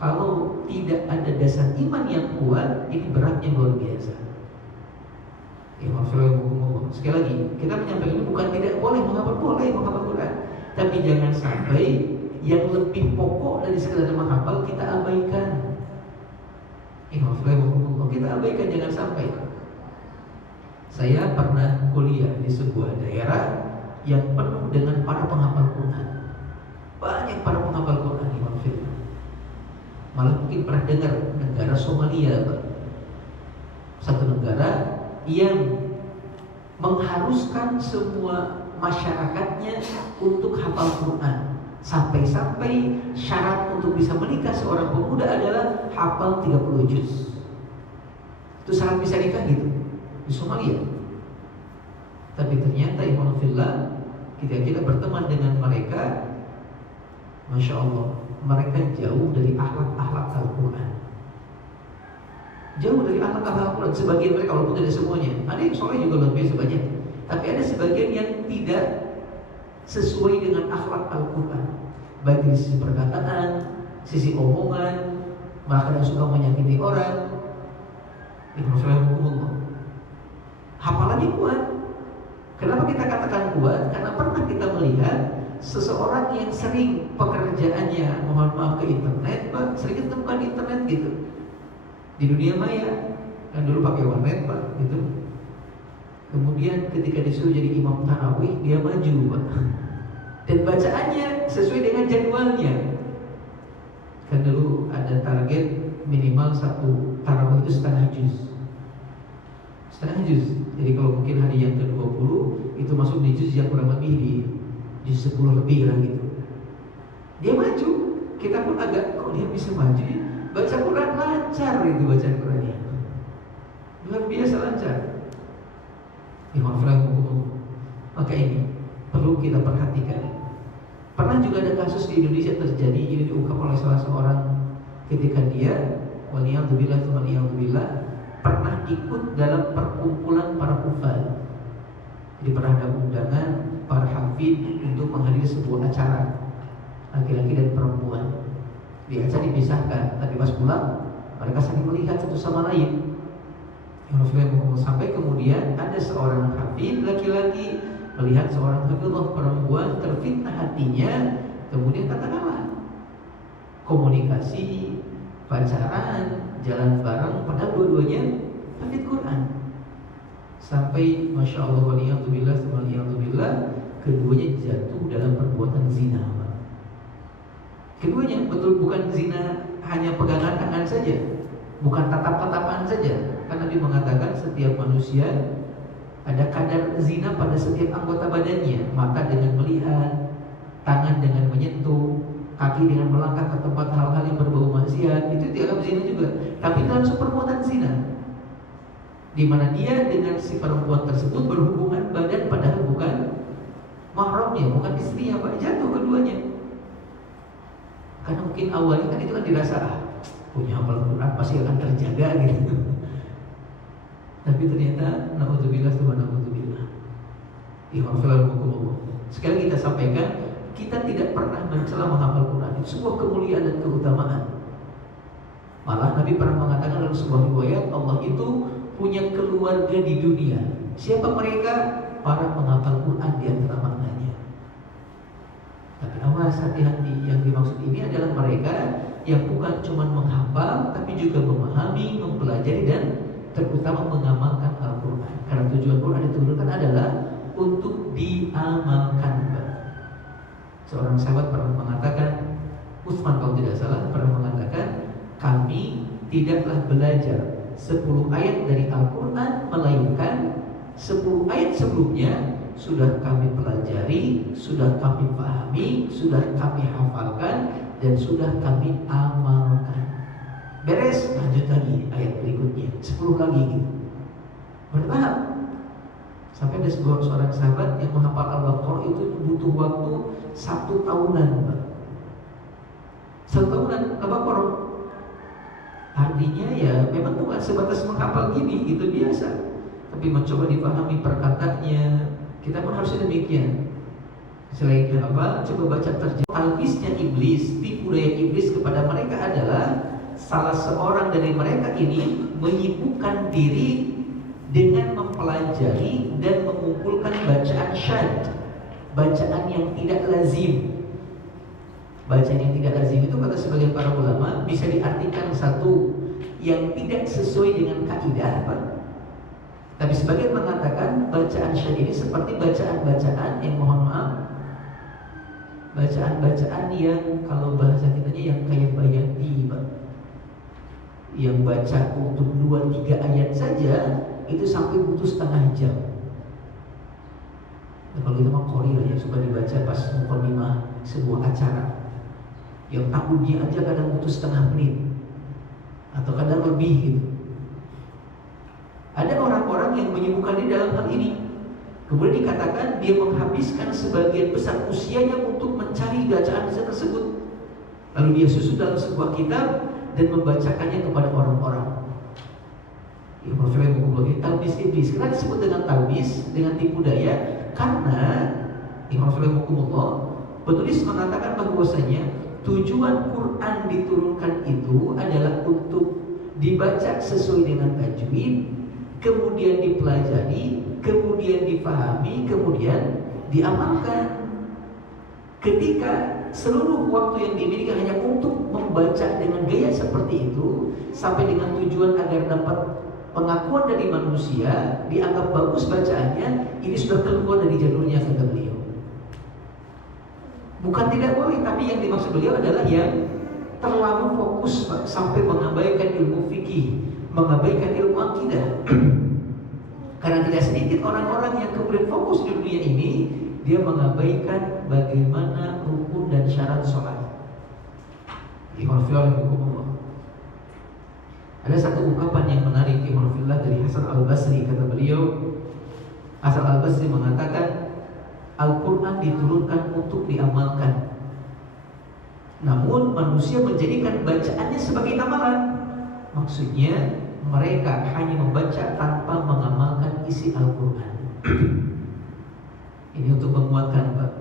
kalau tidak ada dasar iman yang kuat, ini beratnya luar biasa. Ya, sekali lagi, kita menyampaikan ini bukan tidak boleh menghafal Quran, tapi jangan sampai yang lebih pokok dari sekedar menghafal kita abaikan. Kita abaikan, jangan sampai. Saya pernah kuliah di sebuah daerah yang penuh dengan para penghafal Quran. Banyak para penghafal Quran, Imam Firman. Malah mungkin pernah dengar negara Somalia, Pak. Satu negara yang mengharuskan semua masyarakatnya untuk hafal Quran. Sampai-sampai syarat untuk bisa menikah seorang pemuda adalah hafal 30 juz. Itu syarat bisa nikah gitu di Somalia. Tapi ternyata Imam Fillah, kita berteman dengan mereka, Masya Allah, mereka jauh dari akhlak-akhlak Al-Quran. Jauh dari akhlak-akhlak Al-Quran. Sebagian mereka, walaupun tidak semuanya, ada yang soleh juga luar biasa banyak, tapi ada sebagian yang tidak sesuai dengan akhlak Al-Quran, baik dari sisi perkataan, sisi omongan, bahkan yang suka menyakiti orang. Hafalannya kuat. Kenapa kita katakan kuat? Karena pernah kita melihat seseorang yang sering pekerjaannya, mohon maaf, ke internet, Pak, sering ditemukan di internet gitu, di dunia maya, kan dulu pakai warnet, Pak, gitu. Kemudian ketika disuruh jadi imam tarawih, dia maju, Pak, dan bacaannya sesuai dengan jadwalnya. Kan dulu ada target minimal satu tarawih itu setengah juz. Jadi kalau mungkin hari yang ke-20 itu masuk di juz yang kurang lebih di juz 10 lebih lah gitu. Dia maju, kita pun agak, kok dia bisa maju ya? Baca Quran lancar itu bacaan Qurannya. Luar biasa lancar. Maka ini perlu kita perhatikan. Pernah juga ada kasus di Indonesia terjadi, ini diungkap oleh salah seorang ketika dia waliyadzubillah pernah ikut dalam perkumpulan para hufal. Jadi pernah ada undangan para hafid untuk menghadiri sebuah acara, laki-laki dan perempuan. Di acara dipisahkan, tapi pas pulang mereka saling melihat satu sama lain. Sampai kemudian ada seorang hafid laki-laki melihat seorang hafidhah perempuan, terfitnah hatinya, kemudian katakanlah komunikasi, pacaran, jalan bareng, padahal dua-duanya hafidh Quran. Sampai Masya Allah waliyadzubillah, keduanya jatuh dalam perbuatan zina. Keduanya betul, bukan zina hanya pegangan tangan saja, bukan tatap-tatapan saja. Karena Nabi mengatakan setiap manusia ada kadar zina pada setiap anggota badannya. Mata dengan melihat, tangan dengan menyentuh, kaki dengan melangkah ke tempat hal-hal yang berbau maksiat, itu dianggap zina juga. Tapi langsung perbuatan zina, di mana dia dengan si perempuan tersebut berhubungan badan padahal bukan mahramnya, bukan istrinya, Pak. Jatuh keduanya. Karena mungkin awalnya kan itu kan dirasa punya hafal Quran pasti akan terjaga gitu. Tapi ternyata naudzubillah wa naudzubillah. Sekali kita sampaikan, kita tidak pernah mencela menghafal Quran. Itu sebuah kemuliaan dan keutamaan. Malah Nabi pernah mengatakan dalam sebuah riwayat, Allah itu punya keluarga di dunia. Siapa mereka? Para penghafal Quran di antara maknanya. Tapi awas, hati-hati. Yang dimaksud ini adalah mereka yang bukan cuma menghafal, tapi juga memahami, mempelajari, dan terutama mengamalkan Al-Quran. Karena tujuan Quran diturunkan adalah untuk diamalkan. Seorang sahabat pernah mengatakan, Utsman kalau tidak salah pernah mengatakan, kami tidaklah belajar 10 ayat dari Al-Quran melainkan 10 ayat sebelumnya sudah kami pelajari, sudah kami pahami, sudah kami hafalkan, dan sudah kami amalkan. Beres, lanjut lagi ayat berikutnya, 10 lagi gitu. Bertahap. Sampai ada seorang sahabat yang menghafal Al-Baqarah itu butuh waktu 1 tahunan, Pak. 1 tahunan Al-Baqarah. Artinya ya memang bukan sebatas menghafal gini, itu biasa. Tapi mencoba dipahami perkataannya, kita pun harusnya demikian. Selainnya apa? Coba baca terjemah. Albisnya iblis, tipu daya iblis kepada mereka adalah salah seorang dari mereka ini menyibukkan diri dengan mempelajari dan mengumpulkan bacaan syad, bacaan yang tidak lazim. Bacaan yang tidak lazim itu kata sebagian para ulama bisa diartikan satu, yang tidak sesuai dengan kaidah, Pak. Tapi sebagian mengatakan bacaan syad ini seperti bacaan-bacaan yang, mohon maaf, bacaan-bacaan yang kalau bahasa kitanya yang kayak bayanti, Pak. Yang baca untuk 2-3 ayat saja itu sampai butuh setengah jam. Nah, kalau itu mah Korea ya, suka dibaca pas mukadimah sebuah acara. Yang takutnya aja kadang butuh setengah menit atau kadang lebih gitu. Ada orang-orang yang menyibukkan diri dalam hal ini. Kemudian dikatakan dia menghabiskan sebagian besar usianya untuk mencari bacaan tersebut. Lalu dia susun dalam sebuah kitab dan membacakannya kepada orang-orang. Ya, ini talbis iblis. Kenapa disebut dengan talbis, dengan tipu daya? Karena penulis mengatakan bahwasanya tujuan Quran diturunkan itu adalah untuk dibaca sesuai dengan tajwid, kemudian dipelajari, kemudian dipahami, kemudian diamalkan. Ketika seluruh waktu yang dimiliki hanya untuk membaca dengan gaya seperti itu, sampai dengan tujuan agar dapat pengakuan dari manusia, dianggap bagus bacaannya, ini sudah keluar dari jalurnya, kata beliau. Bukan tidak boleh, tapi yang dimaksud beliau adalah yang terlalu fokus, Pak, sampai mengabaikan ilmu fikih, mengabaikan ilmu akidah. Karena tidak sedikit orang-orang yang kemudian fokus di dunia ini, dia mengabaikan bagaimana rukun dan syarat sholat. Ada satu ungkapan yang menarik dari Hasan Al-Basri, kata beliau, Hasan Al-Basri mengatakan, Al-Quran diturunkan untuk diamalkan, namun manusia menjadikan bacaannya sebagai amalan. Maksudnya mereka hanya membaca tanpa mengamalkan isi Al-Quran. Ini untuk menguatkan, Pak.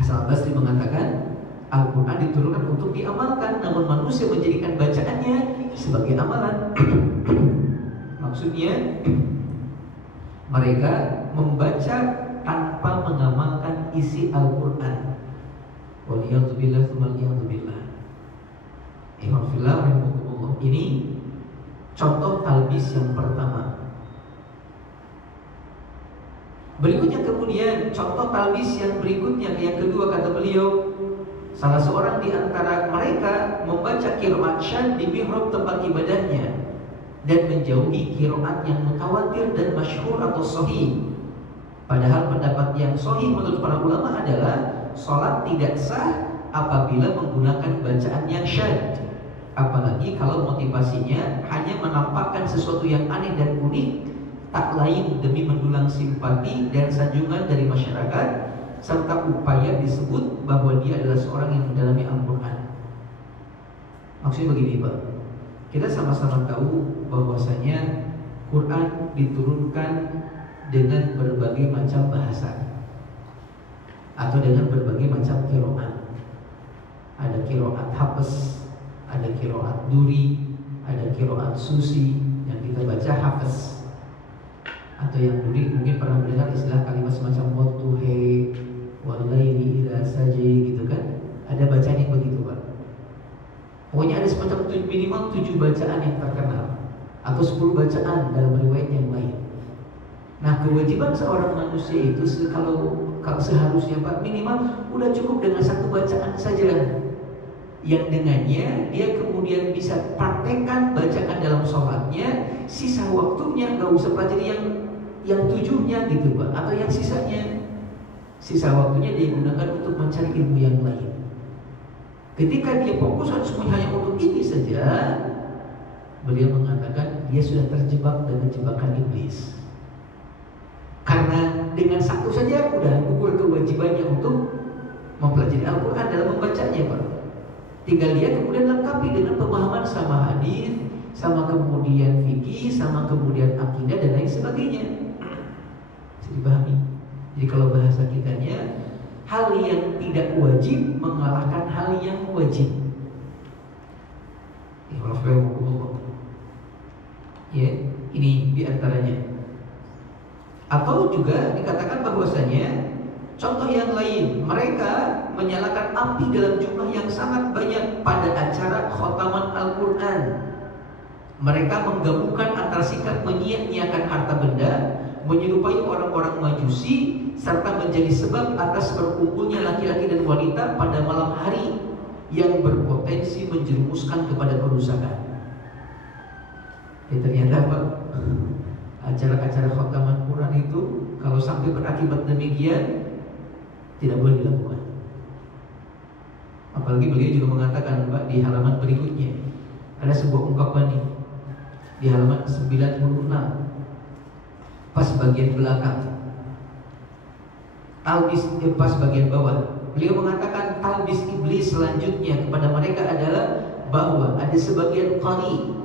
Hasan Al-Basri mengatakan Al-Quran diturunkan untuk diamalkan, namun manusia menjadikan bacaannya sebagai amalan. Maksudnya mereka membaca tanpa mengamalkan isi Al-Quran. Waliyadzubillah waliyadzubillah. Ini contoh talbis yang pertama. Berikutnya kemudian contoh talbis yang berikutnya, yang kedua, kata beliau, salah seorang di antara mereka membaca qiraat syad di mihrab tempat ibadahnya dan menjauhi qiraat yang mutawatir dan masyhur atau sahih. Padahal pendapat yang sahih menurut para ulama adalah sholat tidak sah apabila menggunakan bacaan yang syad, apalagi kalau motivasinya hanya menampakkan sesuatu yang aneh dan unik, tak lain demi mendulang simpati dan sanjungan dari masyarakat, serta upaya disebut bahwa dia adalah seorang yang mendalami Al-Quran. Maksudnya begini, Pak, kita sama-sama tahu bahwasanya Quran diturunkan dengan berbagai macam bahasa atau dengan berbagai macam qiraat. Ada qiraat Hafs, ada qiraat Duri, ada qiraat Susi yang kita baca Hafs. Atau yang Duri mungkin pernah mendengar istilah kalimat semacam wadduhi walaili idza saji gitu kan. Ada bacaan yang begitu, Pak. Pokoknya ada semacam minimal 7 bacaan yang terkenal atau 10 bacaan dalam riwayat yang lain. Nah, kewajiban seorang manusia itu kalau seharusnya Pak minimal udah cukup dengan 1 bacaan saja, yang dengannya dia kemudian bisa praktekkan bacakan dalam sholatnya. Sisa waktunya nggak usah pelajari yang 7-nya gitu Pak, atau yang sisa waktunya dia gunakan untuk mencari ilmu yang lain. Ketika dia fokuskan semuanya hanya untuk ini saja, beliau mengatakan dia sudah terjebak dengan jebakan iblis. Karena dengan 1 saja udah gugur kewajibannya untuk mempelajari Al-Quran dalam membacanya, Pak. Tinggal dia kemudian lengkapi dengan pemahaman sama hadis, sama kemudian fikih, sama kemudian akidah dan lain sebagainya. Bisa dipahami? Jadi kalau bahasa kitanya, hal yang tidak wajib mengalahkan hal yang wajib. Ya, ini diantaranya. Atau juga dikatakan bahwasanya contoh yang lain, mereka menyalakan api dalam jumlah yang sangat banyak pada acara khotaman Al-Quran. Mereka menggabungkan antara sikap menyia-nyiakan harta benda, menyerupai orang-orang Majusi, serta menjadi sebab atas berkumpulnya laki-laki dan wanita pada malam hari yang berpotensi menjerumuskan kepada kerusakan. Ternyata Pak, acara-acara khotaman Quran itu kalau sampai berakibat demikian tidak boleh dilakukan. Apalagi beliau juga mengatakan Pak di halaman berikutnya ada sebuah ungkapan nih di halaman 96 pas bagian belakang, talbis pas bagian bawah. Beliau mengatakan talbis iblis selanjutnya kepada mereka adalah bahwa ada sebagian qari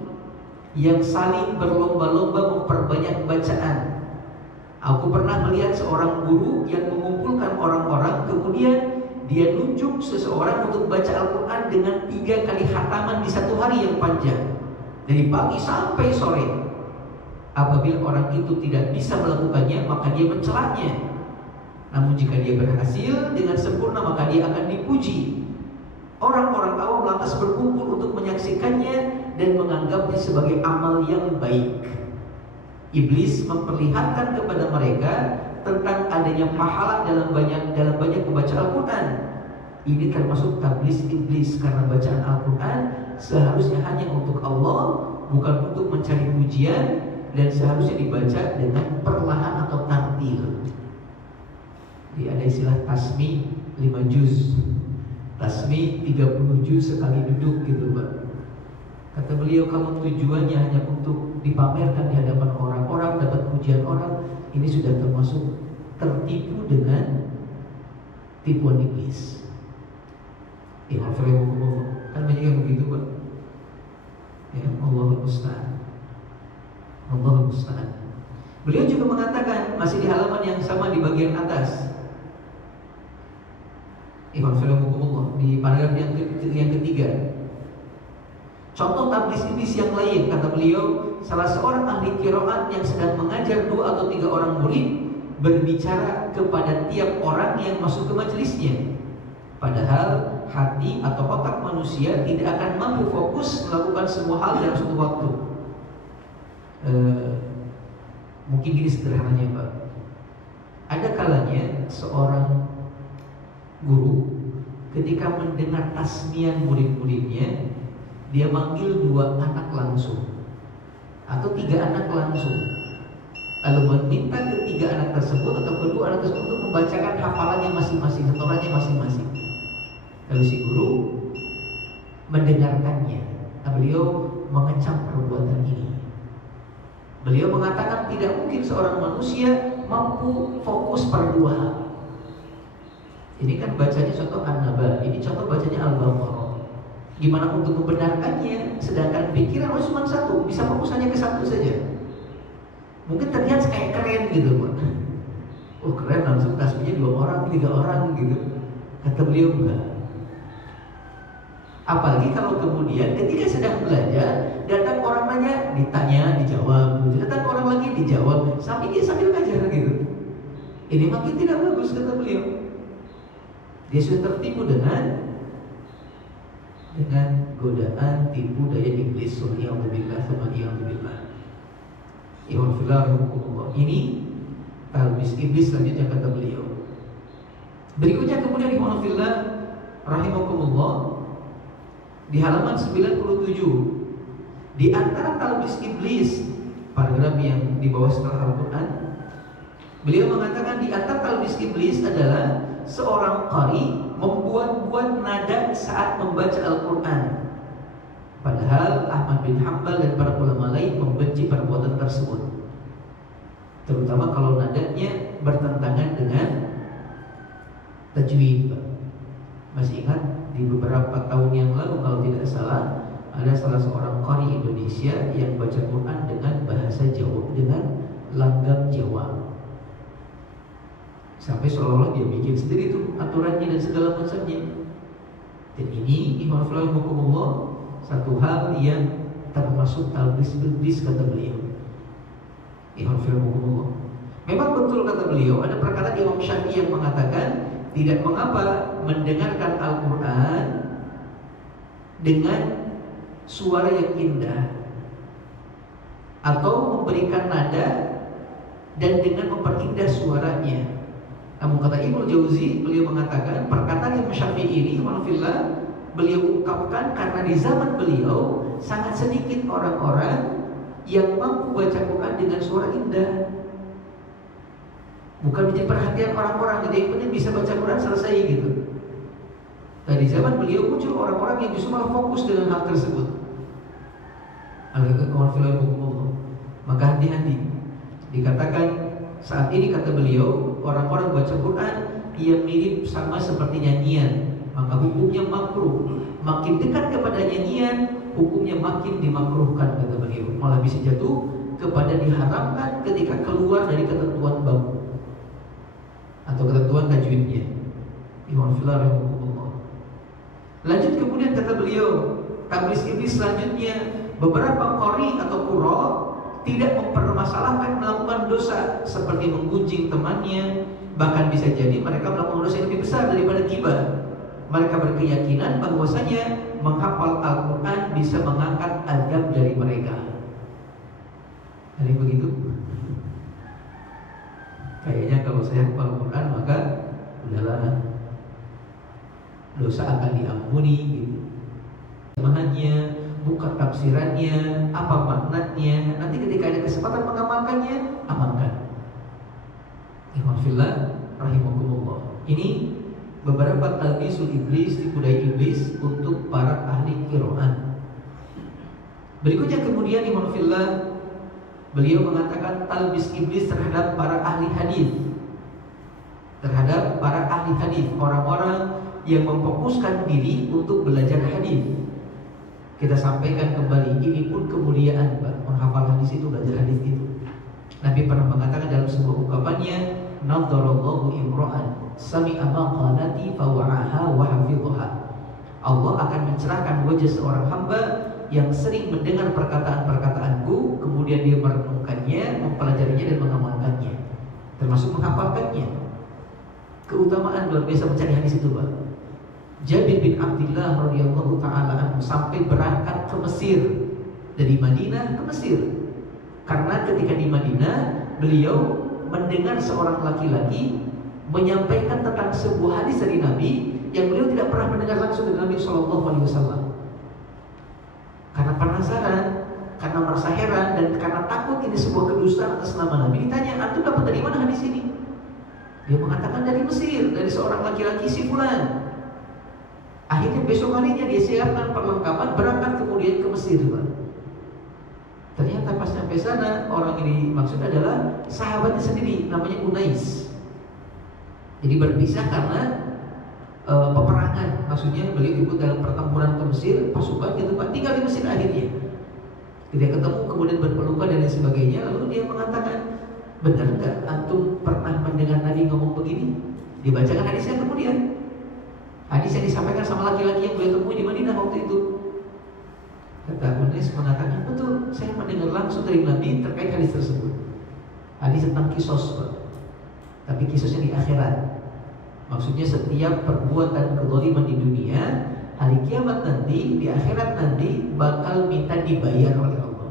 yang saling berlomba-lomba memperbanyak bacaan. Aku pernah melihat seorang guru yang mengumpulkan orang-orang, kemudian dia nunjuk seseorang untuk baca Al-Quran dengan 3 kali khataman di 1 hari yang panjang, dari pagi sampai sore. Apabila orang itu tidak bisa melakukannya, maka dia mencelanya. Namun jika dia berhasil dengan sempurna, maka dia akan dipuji. Orang-orang awam lantas berkumpul untuk menyaksikannya dan menganggapnya sebagai amal yang baik. Iblis memperlihatkan kepada mereka tentang adanya pahala dalam banyak membaca Al-Quran. Ini termasuk tablis iblis, karena bacaan Al-Quran seharusnya hanya untuk Allah, bukan untuk mencari pujian, dan seharusnya dibaca dengan perlahan atau tartil. Jadi ada istilah tasmi 5 juz, tasmi 30 juz sekali duduk gitu Pak. Kata beliau, kalau tujuannya hanya untuk dipamerkan di hadapan orang-orang, dapat pujian orang, ini sudah termasuk tertipu dengan tipuan iblis. Kan banyak yang begitu Pak. Ya, Allahul musta'an. Allahul musta'an. Beliau juga mengatakan masih di halaman yang sama di bagian atas, di paragraf yang ketiga. Contoh tablis iblis yang lain, kata beliau, salah seorang ahli qiraat yang sedang mengajar 2 atau 3 orang murid berbicara kepada tiap orang yang masuk ke majelisnya. Padahal hati atau otak manusia tidak akan mampu fokus melakukan semua hal dalam suatu waktu. Mungkin gini sederhananya Pak. Ada kalanya seorang guru ketika mendengar tasmian murid-muridnya, dia manggil 2 anak langsung atau 3 anak langsung, lalu meminta ke 3 anak tersebut atau kedua anak tersebut untuk membacakan hafalannya masing-masing, setorannya masing-masing. Lalu si guru mendengarkannya. Nah, beliau mengecam perbuatan ini. Beliau mengatakan tidak mungkin seorang manusia mampu fokus pada 2 hal. Ini kan bacanya contoh An-Naba, ini contoh bacanya Al-Baqarah. Gimana untuk membenarkannya, sedangkan pikiran cuma 1, bisa fokus hanya ke 1 saja. Mungkin terlihat kayak keren gitu Pak. Oh keren, langsung tasbihnya 2 orang, 3 orang gitu. Kata beliau enggak. Apalagi kalau kemudian ketika sedang belajar, datang orang nanya, ditanya, dijawab, datang orang lagi dijawab, sampai dia sambil ngajar gitu. Ini makin tidak bagus kata beliau. Dia sudah tertipu dengan godaan tipu daya iblis. Subhanallah, subhanallah. Ini talbis iblis selanjutnya kata beliau. Berikutnya kemudian Ikhwanullah rahimakumullah, di halaman 97, di antara talbis iblis, paragraf yang di bawah setelah Al-Quran, beliau mengatakan di antara talbis iblis adalah seorang qari membuat-buat nada saat membaca Al-Quran. Padahal Ahmad bin Hanbal dan para ulama lain membenci perbuatan tersebut, terutama kalau nadanya bertentangan dengan tajwid. Masih ingat di beberapa tahun yang lalu kalau tidak salah, ada salah seorang qari Indonesia yang baca Quran dengan bahasa Jawa, dengan langgam Jawa, sampai seolah-olah dia bikin sendiri tuh aturannya dan segala macamnya. Dan ini Ikhwanullah satu hal yang termasuk talbis iblis kata beliau. Ikhwanullah, memang betul kata beliau, ada perkataan Imam Syafi'i yang mengatakan tidak mengapa mendengarkan Al-Quran dengan suara yang indah atau memberikan nada dan dengan memperindah suaranya. Namun kata Ibnu Jauzi, beliau mengatakan perkataan Imam Syafi'i ini, walhamdulillah, beliau ungkapkan karena di zaman beliau sangat sedikit orang-orang yang mampu baca Quran dengan suara indah. Bukan menjadi perhatian orang-orang gitu, yang penting bisa baca Quran selesai gitu. Nah di zaman beliau muncul orang-orang yang justru malah fokus dengan hal tersebut. Maka hati-hati. Dikatakan saat ini kata beliau, orang-orang baca Quran ia mirip sama seperti nyanyian, maka hukumnya makruh. Makin dekat kepada nyanyian, hukumnya makin dimakruhkan kata beliau. Malah bisa jatuh kepada diharamkan ketika keluar dari ketentuan bab atau ketentuan tajwidnya. Lanjut kemudian kata beliau, talbis iblis selanjutnya, beberapa qari atau qurra tidak mempermasalahkan melakukan dosa seperti menggunjing temannya, bahkan bisa jadi mereka melakukan dosa yang lebih besar daripada ghibah. Mereka berkeyakinan bahwasanya menghafal Al-Quran bisa mengangkat adab dari mereka. Ada yang begitu? Kayaknya kalau saya hafal Al-Quran maka udahlah, dosa akan diampuni gitu. Terjemahannya, buka tafsirannya, apa maknanya, nanti ketika ada kesempatan mengamalkannya, amalkan. Ikhwan fillah rahimakumullah. Ini beberapa talbisul iblis, tipu daya iblis untuk para ahli qiraat. Berikutnya kemudian ikhwan fillah, beliau mengatakan talbis iblis terhadap para ahli hadis. Terhadap para ahli hadis, orang-orang yang memfokuskan diri untuk belajar hadis. Kita sampaikan kembali, ini pun kemuliaan, Pak. Menghafal hadis itu, belajar hadis itu. Nabi pernah mengatakan dalam sebuah ungkapannya, nadharallahu imra'an sami'a maqalati fawa'aha wa hafidhaha. Allah akan mencerahkan wajah seorang hamba yang sering mendengar perkataan-perkataanku, kemudian dia merenungkannya, mempelajarinya dan mengamalkannya, termasuk menghafalkannya. Keutamaan luar biasa mencari hadis itu, Pak. Jabir bin Abdullah radhiyallahu taala anhu sampai berangkat ke Mesir, dari Madinah ke Mesir. Karena ketika di Madinah beliau mendengar seorang laki-laki menyampaikan tentang sebuah hadis dari Nabi yang beliau tidak pernah mendengar langsung dari Nabi SAW. Karena penasaran, karena merasa heran, dan karena takut ini sebuah kedustaan atas nama Nabi, ditanya, antum dapat dari mana hadis ini? Dia mengatakan dari Mesir, dari seorang laki-laki si fulan. Akhirnya besok harinya dia siapkan perlengkapan, berangkat kemudian ke Mesir, Pak. Ternyata pas sampai sana, orang ini maksud adalah sahabatnya sendiri, namanya Unais. Jadi berpisah karena peperangan. Maksudnya beliau ikut dalam pertempuran ke Mesir, pasukan gitu, Pak, tinggal di Mesir akhirnya. Ketika ketemu kemudian berpelukan dan lain sebagainya, lalu dia mengatakan, benar nggak antum pernah mendengar Nabi ngomong begini? Dibacakan hadisnya kemudian. Hadis yang disampaikan sama laki-laki yang beliau temui di Madinah waktu itu. Kata Unes mengatakan, betul, saya mendengar langsung dari Nabi terkait hadis tersebut. Hadis tentang kisos, Pak. Tapi kisosnya di akhirat. Maksudnya setiap perbuatan kezaliman di dunia, hari kiamat nanti, di akhirat nanti bakal minta dibayar oleh Allah.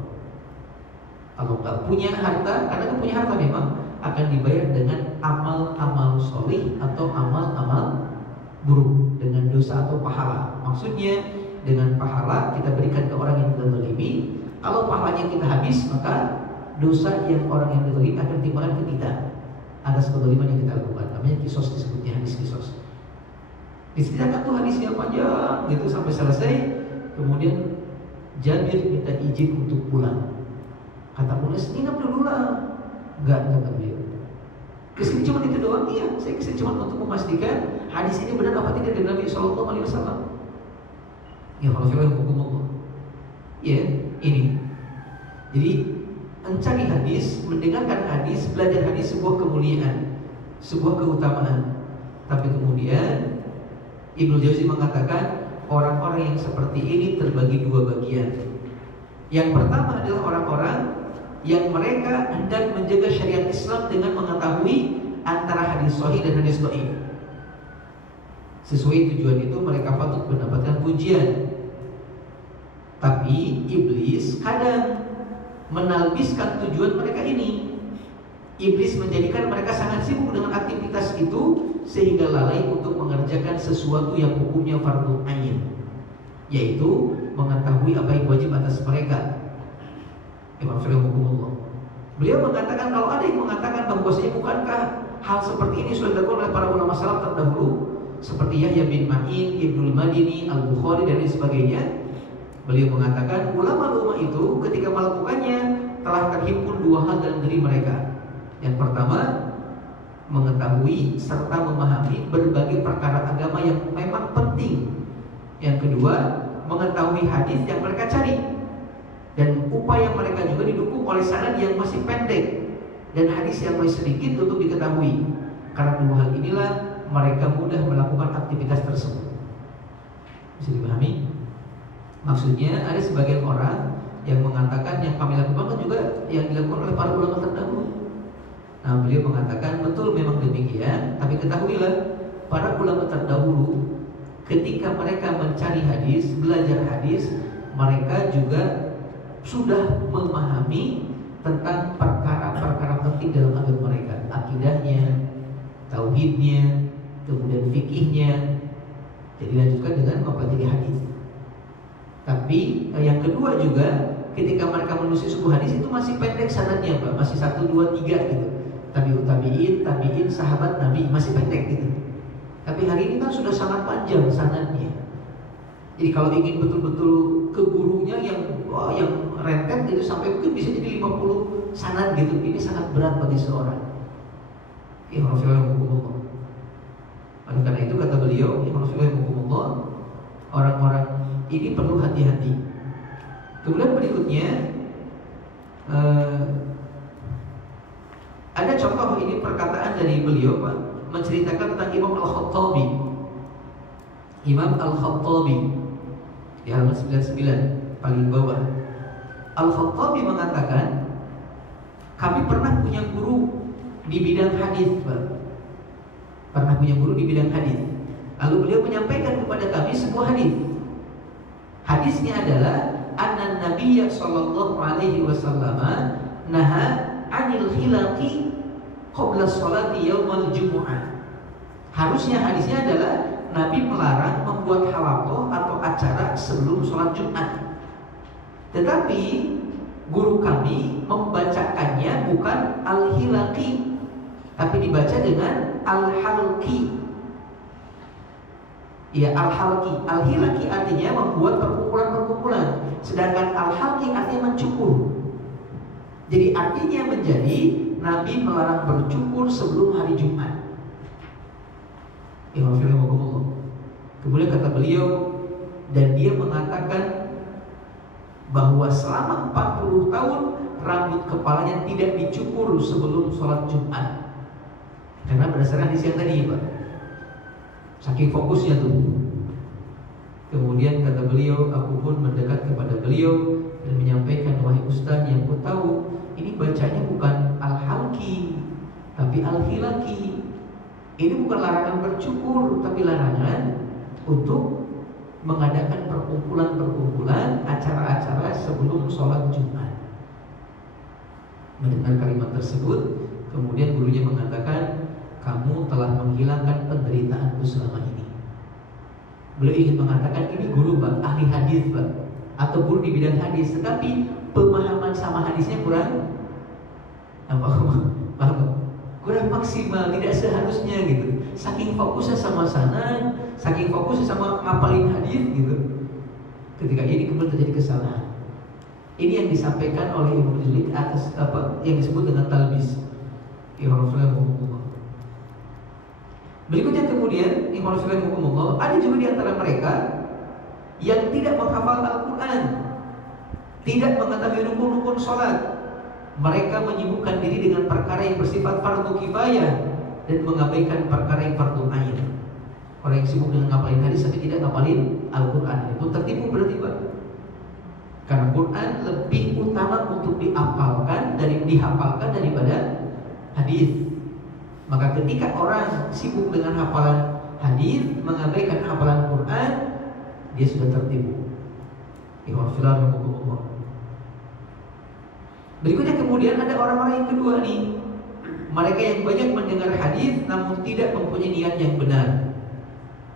Kalau nggak punya harta, karena nggak punya harta memang akan dibayar dengan amal-amal solih atau amal-amal buruk, dengan dosa atau pahala. Maksudnya dengan pahala kita berikan ke orang yang kita zalimi. Kalau pahalanya kita habis, maka dosa yang orang yang dizalimi akan timbulkan ke kita atas kezaliman yang kita lakukan. Namanya kisos, disebutnya hadis kisos. Diceritakan tuh hadisnya panjang gitu sampai selesai. Kemudian Jabir minta izin untuk pulang. Kata Unes, nginep dulu lah. Enggak, kata beliau. Kesini cuma itu doang. Iya, saya kesini cuma untuk memastikan hadis ini benar apa tidak dari Nabi SAW. Ya, kalau saya hukum Allah. Ya, ini. Jadi mencari hadis, mendengarkan hadis, belajar hadis sebuah kemuliaan, sebuah keutamaan. Tapi kemudian Ibnu Jauzi mengatakan orang-orang yang seperti ini terbagi dua bagian. Yang pertama adalah orang-orang yang mereka hendak menjaga syariat Islam dengan mengetahui antara hadis sahih dan hadis dhaif. Sesuai tujuan itu mereka patut mendapatkan pujian. Tapi iblis kadang menalbiskan tujuan mereka ini. Iblis menjadikan mereka sangat sibuk dengan aktivitas itu sehingga lalai untuk mengerjakan sesuatu yang hukumnya fardhu ain, yaitu mengetahui apa yang wajib atas mereka. Imam Syafi'i rahimahullah, beliau mengatakan kalau ada yang mengatakan bahwasanya bukankah hal seperti ini sudah dilakukan oleh para ulama salaf terdahulu seperti Yahya bin Ma'in, Ibnul Madini, Al-Bukhari dan lain sebagainya. Beliau mengatakan ulama-ulama itu ketika melakukannya telah terhimpun dua hal dalam diri mereka. Yang pertama, mengetahui serta memahami berbagai perkara agama yang memang penting. Yang kedua, mengetahui hadis yang mereka cari. Dan upaya mereka juga didukung oleh sanad yang masih pendek dan hadis yang masih sedikit untuk diketahui. Karena dua hal inilah mereka mudah melakukan aktivitas tersebut. Bisa dipahami? Maksudnya ada sebagian orang yang mengatakan yang kami lakukan juga yang dilakukan oleh para ulama terdahulu. Nah, beliau mengatakan betul memang demikian, tapi ketahuilah para ulama terdahulu ketika mereka mencari hadis, belajar hadis, mereka juga sudah memahami tentang perkara-perkara penting dalam agama mereka, akidahnya, tauhidnya, kemudian fikihnya. Jadi lanjutkan dengan mempelajari hadis. Tapi yang kedua juga ketika mereka menulis sebuah hadis itu masih pendek sanadnya, Pak, masih 1, 2, 3 gitu. Tabi'in, sahabat Nabi masih pendek gitu. Tapi hari ini kan sudah sangat panjang sanadnya. Jadi kalau ingin betul-betul ke gurunya yang rentet gitu sampai mungkin bisa jadi 50 sanad gitu. Ini sangat berat bagi seorang. Imam Syafi'i rahimahullah. Oleh karena itu kata beliau, Imam Syafi'i rahimahullah, orang-orang ini perlu hati-hati. Kemudian berikutnya ada contoh ini perkataan dari beliau, Pak, menceritakan tentang Imam Al-Khattabi. Imam Al-Khattabi di halaman 99 paling bawah. Al-Khattabi mengatakan, kami pernah punya guru di bidang hadis, Pak. Pernah punya guru di bidang hadis. Lalu beliau menyampaikan kepada kami sebuah hadis. Hadisnya adalah anna Nabiyya sallallahu alaihi wasallam naha 'anil khilaqi qabla sholati yaumal jumu'ah. Harusnya hadisnya adalah Nabi melarang membuat halaqah atau acara sebelum sholat Jumat. Tetapi guru kami membacakannya bukan al-hilaqi, tapi dibaca dengan al-halqi. Ya, al-halqi. Al-hilaqi artinya membuat perkumpulan-perkumpulan, sedangkan al-halqi artinya mencukur. Jadi artinya menjadi Nabi melarang bercukur sebelum hari Jumat. Kemudian kata beliau, dan dia mengatakan bahwa selama 40 tahun rambut kepalanya tidak dicukur sebelum sholat Jumat. Karena berdasarkan hadis yang tadi, Pak. Saking fokusnya tuh. Kemudian kata beliau, aku pun mendekat kepada beliau dan menyampaikan, wahai Ustaz, yang ku tahu ini bacanya bukan al-halqi tapi al-hilaki. Ini bukan larangan bercukur, tapi larangan untuk mengadakan perkumpulan-perkumpulan, acara-acara sebelum sholat Jumat. Mendengar kalimat tersebut, kemudian gurunya mengatakan, kamu telah menghilangkan penderitaanku selama ini. Beliau ingin mengatakan ini guru, Pak, ahli hadis, Pak, atau guru di bidang hadis, tetapi pemahaman sama hadisnya kurang kurang maksimal, tidak seharusnya gitu. Saking fokusnya sama sanad, saking fokusnya sama ngapalin hadis gitu. Ketika ini kemudian terjadi kesalahan. Ini yang disampaikan oleh Ibnu Juzli atas apa yang disebut dengan talbis. Berikutnya kemudian, ada juga di antara mereka yang tidak menghafal Al-Quran, tidak mengetahui rukun-rukun sholat. Mereka menyibukkan diri dengan perkara yang bersifat fardu kifayah dan mengabaikan perkara yang fardu ain. Orang yang sibuk dengan ngapalin hadis tapi tidak ngapalin Al-Quran, itu tertipu berarti, Pak. Karena Quran lebih utama untuk dihafalkan daripada hadis. Maka ketika orang sibuk dengan hafalan hadis, mengabaikan hafalan Quran, dia sudah tertipu. Berikutnya kemudian ada orang-orang yang kedua nih. Mereka yang banyak mendengar hadis namun tidak mempunyai niat yang benar.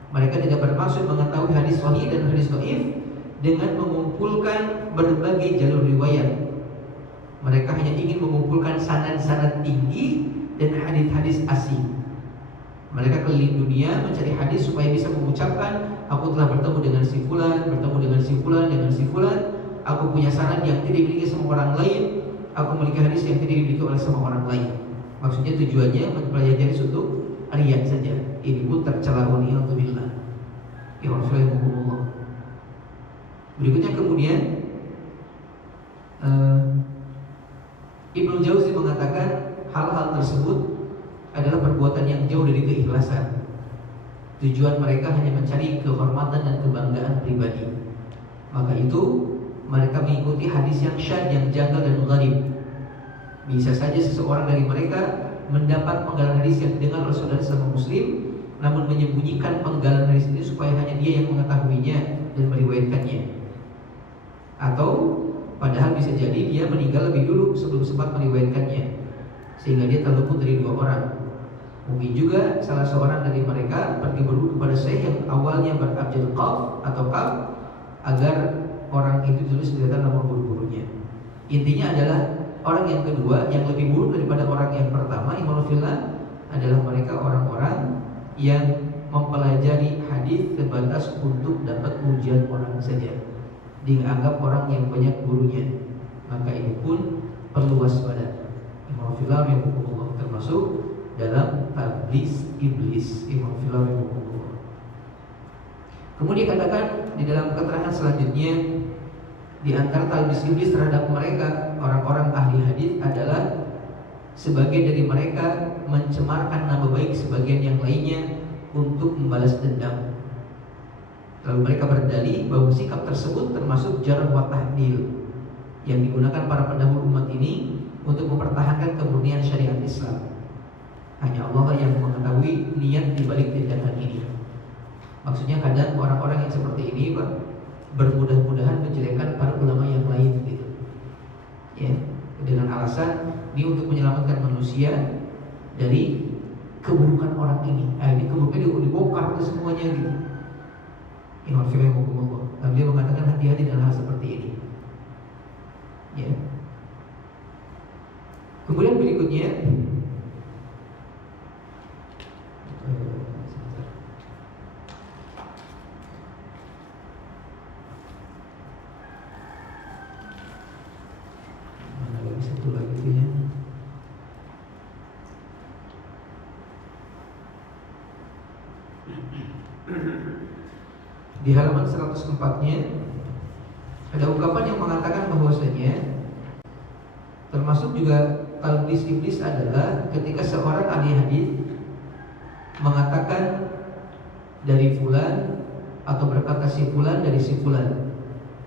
Mereka tidak bermaksud mengetahui hadis sahih dan hadis dhaif dengan mengumpulkan berbagai jalur riwayat. Mereka hanya ingin mengumpulkan sanad-sanad tinggi dan hadis-hadis asing. Mereka keliling dunia mencari hadis supaya bisa mengucapkan, aku telah bertemu dengan si fulan, bertemu dengan si fulan, dengan si fulan. Aku punya sanad yang tidak dimiliki sama orang lain. Aku memiliki hadis yang tidak dimiliki oleh sama orang lain. Maksudnya tujuannya mempelajari hadis untuk riya saja. Ini pun tercela waliyadzubillah. Ya Rasulullah. Berikutnya kemudian Ibnu Jauzi mengatakan hal-hal tersebut adalah perbuatan yang jauh dari keikhlasan. Tujuan mereka hanya mencari kehormatan dan kebanggaan pribadi. Maka itu mereka mengikuti hadis yang syadz, yang janggal dan gharib. Bisa saja seseorang dari mereka mendapat penggalan hadis yang didengar oleh saudara sesama muslim, namun menyembunyikan penggalan hadis ini supaya hanya dia yang mengetahuinya dan meriwayatkannya. Atau padahal bisa jadi dia meninggal lebih dulu sebelum sempat meriwayatkannya, sehingga dia terluput dari dua orang. Mungkin juga salah seorang dari mereka pergi berwudu kepada syekh yang awalnya berabjad qaf atau qaf agar orang itu ditulis di dalam nomor guru-gurunya. Intinya adalah orang yang kedua yang lebih buruk daripada orang yang pertama, imanullah, adalah mereka orang-orang yang mempelajari hadis sebatas untuk dapat pujian orang saja, dianggap orang yang banyak gurunya. Maka ini pun perlu waspada. Imanullah yang hukum termasuk dalam tablis iblis. Imanullah yang hukum. Kemudian katakan di dalam keterangan selanjutnya, di antara talbis iblis terhadap mereka orang-orang ahli hadis adalah sebagian dari mereka mencemarkan nama baik sebagian yang lainnya untuk membalas dendam. Lalu mereka berdalih bahwa sikap tersebut termasuk jarh wa ta'dil yang digunakan para pendahulu umat ini untuk mempertahankan kemurnian syariat Islam. Hanya Allah yang mengetahui niat di balik tindakan ini. Maksudnya kadang orang-orang yang seperti ini, Pak, bermudah-mudahan menjelekkan para ulama yang lain gitu. Ya, dengan alasan ini untuk menyelamatkan manusia dari keburukan orang ini. Ini keburukan dibongkar ke semuanya gitu. Dan dia mengatakan hati-hati dengan hal seperti ini. Ya. Kemudian berikutnya satu lagi itu ya. Di halaman 104-nya Ada ungkapan yang mengatakan bahwasanya termasuk juga talbis iblis adalah ketika seorang ahli hadis mengatakan dari fulan atau berkata si fulan dari si fulan,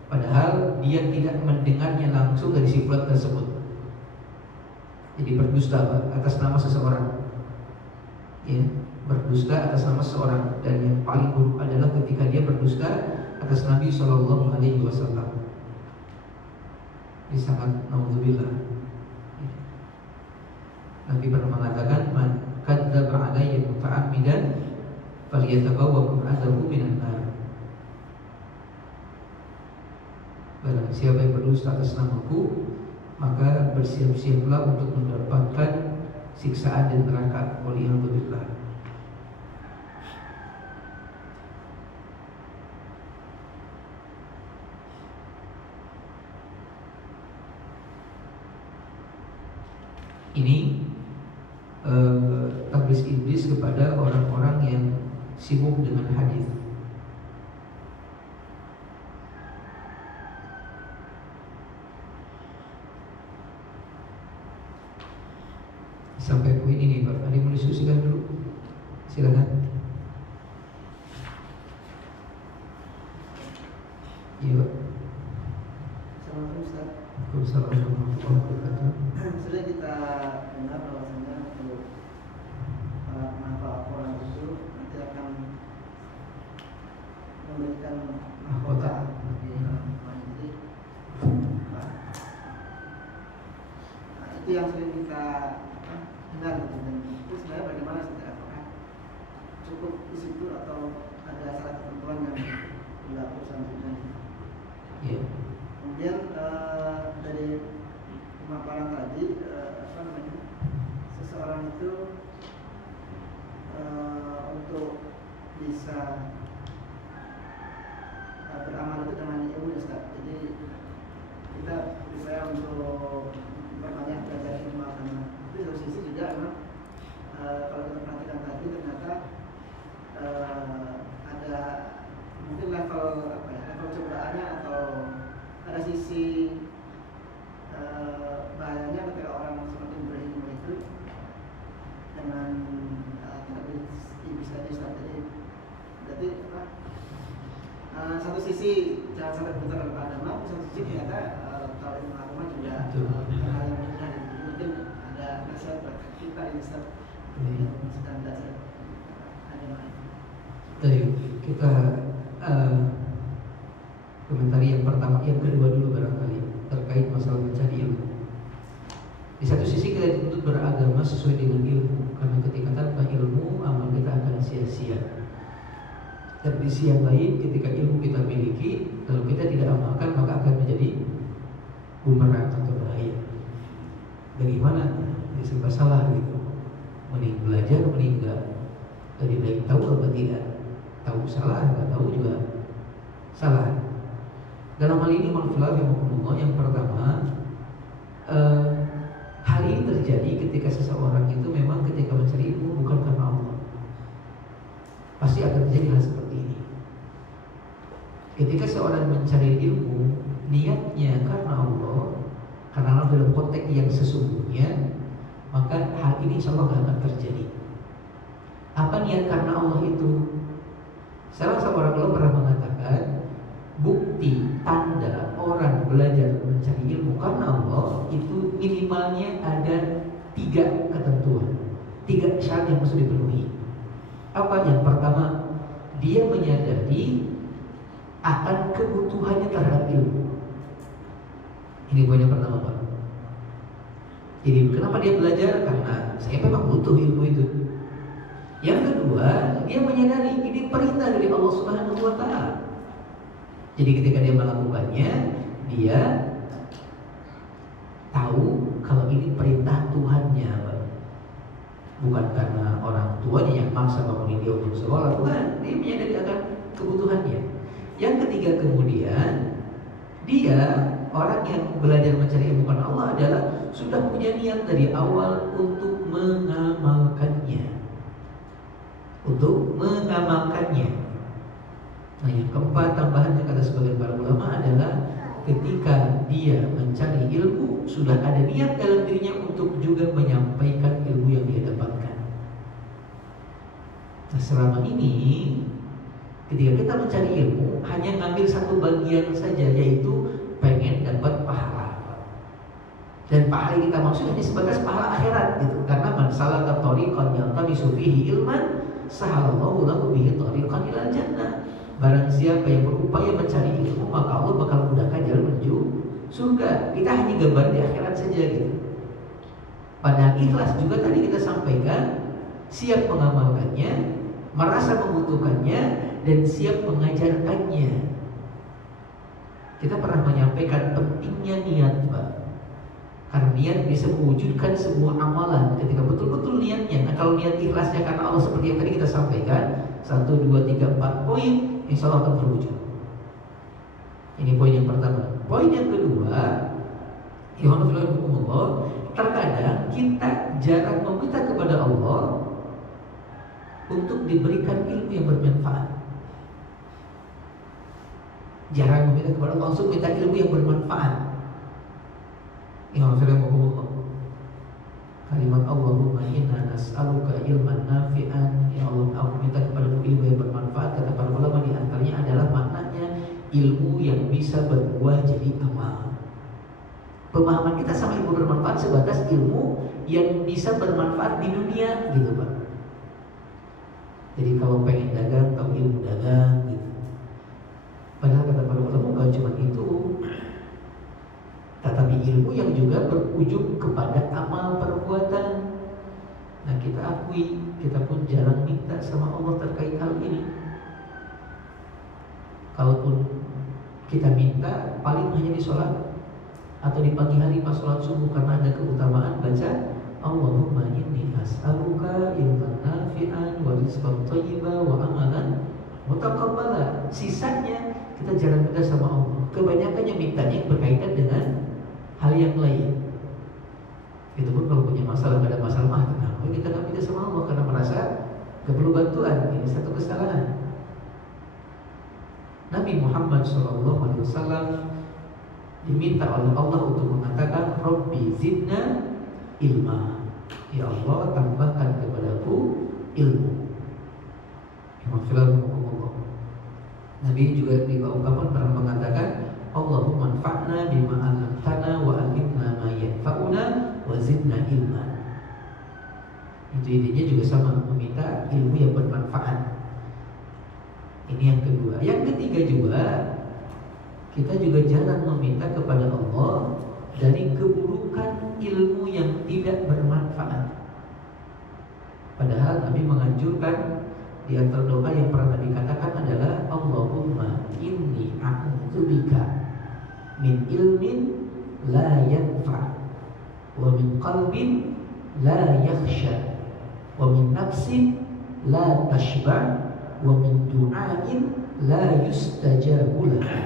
padahal dia tidak mendengarnya langsung dari si fulan tersebut. Jadi berdusta atas nama seseorang, ya, berdusta atas nama seseorang. Dan yang paling buruk adalah ketika dia berdusta atas Nabi Shallallahu Alaihi Wasallam. Ini sangat naudzubillah. Nabi pernah mengatakan, man kadzdzaba alayya muta'ammidan falyatabawwa maq'adahu minan nar. Barang siapa yang berdusta atas namaku, maka bersiap-siaplah untuk mendapatkan siksaan di neraka. Waliyadzubillah. Ini tablis iblis kepada orang-orang yang sibuk dengan hadis. Sampai poin ini Pak, ada yang mau diskusikan dulu? Silakan. Iya Pak. Assalamualaikum Ustaz. Waalaikumsalam warahmatullahi wabarakatuh. Sudah kita dengar bahwasanya untuk menghafal Al-Quran itu nanti akan memberikan mahkota bagi orang. Jadi itu yang sering kita dengar gitu. Dan itu sebenarnya bagaimana sih, apakah cukup di situ atau ada syarat ketentuan yang berlaku selanjutnya? Iya. Kemudian dari pemaparan tadi, seseorang itu untuk bisa beramal itu dengan ilmu, Ustaz. Jadi kita bisa untuk banyak belajar ilmu agama. Tapi dari sisi juga memang kalau kita perhatikan tadi ternyata ada mungkin level level cobaannya atau ada sisi bahayanya ketika orang semakin berilmu itu dengan iblis tadi, Ustaz. Jadi satu sisi jangan sampai buta dalam agama, satu sisi ternyata tahu ilmu agama juga hal yang mudah. Mungkin ada nasihat buat kita ini, Ustaz, yang sedang belajar agama. Baik, kita komentari yang pertama, yang kedua dulu barangkali terkait masalah mencari ilmu. Di satu sisi kita dituntut beragama sesuai dengan ilmu, karena ketika tanpa ilmu amal kita akan sia-sia. Dan di sisi yang lain, ketika ilmu kita miliki lalu kita tidak amalkan, maka akan menjadi bumerang atau bahaya. Bagaimana? Ya serba salah gitu. Mending belajar, mending enggak. Lebih baik tahu atau tidak. Tahu salah, enggak tahu juga salah. Dalam hal ini yang pertama, hal ini terjadi ketika seseorang itu memang ketika mencari ilmu bukan karena Allah. Pasti akan terjadi hal seperti ini. Ketika seorang mencari ilmu niatnya karena Allah, karena Allah dalam konteks yang sesungguhnya, maka hal ini insya Allah tidak akan terjadi. Apa niat karena Allah itu? Salah seorang ulama pernah mengatakan, bukti tanda orang belajar mencari ilmu karena Allah itu minimalnya ada 3 ketentuan, 3 syarat yang harus dipenuhi. Apa? Yang pertama, dia menyadari akan kebutuhannya terhadap ilmu. Ini poin yang pertama, Pak. Jadi kenapa dia belajar? Karena saya memang butuh ilmu itu. Yang kedua, dia menyadari ini perintah dari Allah Subhanahu wa Ta'ala. Jadi ketika dia melakukannya, dia tahu kalau ini perintah Tuhannya, Pak. Bukan karena orang tuanya yang maksa bangunin dia untuk sekolah, bukan. Dia menyadari akan kebutuhannya. Yang ketiga kemudian, dia orang yang belajar mencari ilmu karena Allah adalah sudah punya niat dari awal untuk mengamalkannya. Nah yang keempat, tambahannya kata sebagian para ulama adalah sudah ada niat dalam dirinya untuk juga menyampaikan ilmu yang dia dapatkan. Nah, selama ini ketika kita mencari ilmu hanya ngambil satu bagian saja, yaitu pengen dapat pahala. Dan pahala yang kita maksud hanya sebatas pahala akhirat gitu. Karena man salaka thariqan yaltamisu fihi ilman sahalallahu lahu bihi thariqan ilal jannah. Barang siapa yang berupaya mencari ilmu, maka Allah bakal mudahkan jalan menuju surga. Kita hanya gambar di akhirat saja gitu. Padahal ikhlas juga tadi kita sampaikan, siap mengamalkannya, merasa membutuhkannya, dan siap mengajarkannya. Kita pernah menyampaikan pentingnya niat, Pak. Karena niat bisa mewujudkan sebuah amalan ketika betul-betul niatnya. Nah, kalau niat ikhlasnya karena Allah seperti yang tadi kita sampaikan, 1, 2, 3, 4 poin, insya Allah akan terwujud. Ini poin yang pertama. Poin yang kedua, terkadang kita jarang meminta kepada Allah untuk diberikan ilmu yang bermanfaat. Jarang meminta kepada Allah langsung minta ilmu yang bermanfaat. Kalimat Allahumma inna nas'aluka ilman nafi'an. Ya Allah, aku minta kepadamu ilmu yang bermanfaat. Kata para ulama, di antaranya adalah maknanya ilmu yang bisa berbuah jadi amal. Pemahaman kita sama ilmu bermanfaat sebatas ilmu yang bisa bermanfaat di dunia gitu, Pak. Jadi kalau pengen dagang, tahu ilmu dagang gitu. Padahal kata para ulama bukan cuma itu, tetapi ilmu yang juga berujung kepada amal perbuatan. Nah, kita akui, kita pun jarang minta sama Allah terkait hal ini. Kalaupun kita minta, paling hanya di sholat atau di pagi hari pas sholat subuh, karena ada keutamaan baca Allahumma inni as'aluka ilman nafi'an wa rizqan thayyiban wa amalan mutaqabbala. Sisanya kita jarang minta sama Allah. Kebanyakannya mintanya berkaitan dengan hal yang lain. Itu pun kalau punya masalah, gak ada masalah, kenapa kita gak minta sama Allah? Karena merasa gak perlu bantuan. Ini satu kesalahan. Nabi Muhammad SAW diminta oleh Allah untuk mengatakan Rabbi zidna ilma. Ya Allah, tambahkan kepadaku ilmu. Nabi juga di ungkapan pernah mengatakan Allahumma anfa'na bima 'allamtana wa 'allimna ma yanfa'una wa zidna ilma. Itu intinya juga sama, meminta ilmu yang bermanfaat. Ini yang kedua. Yang ketiga juga, kita juga jarang meminta kepada Allah dari keburukan ilmu yang tidak bermanfaat. Padahal Nabi menganjurkan, di antara doa yang pernah Nabi katakan adalah Allahumma inni a'udzubika min ilmin la yanfa' wa min qalbin la yakhsha wa min nafsin la tashba' wa min du'ain la yustajabu lahu.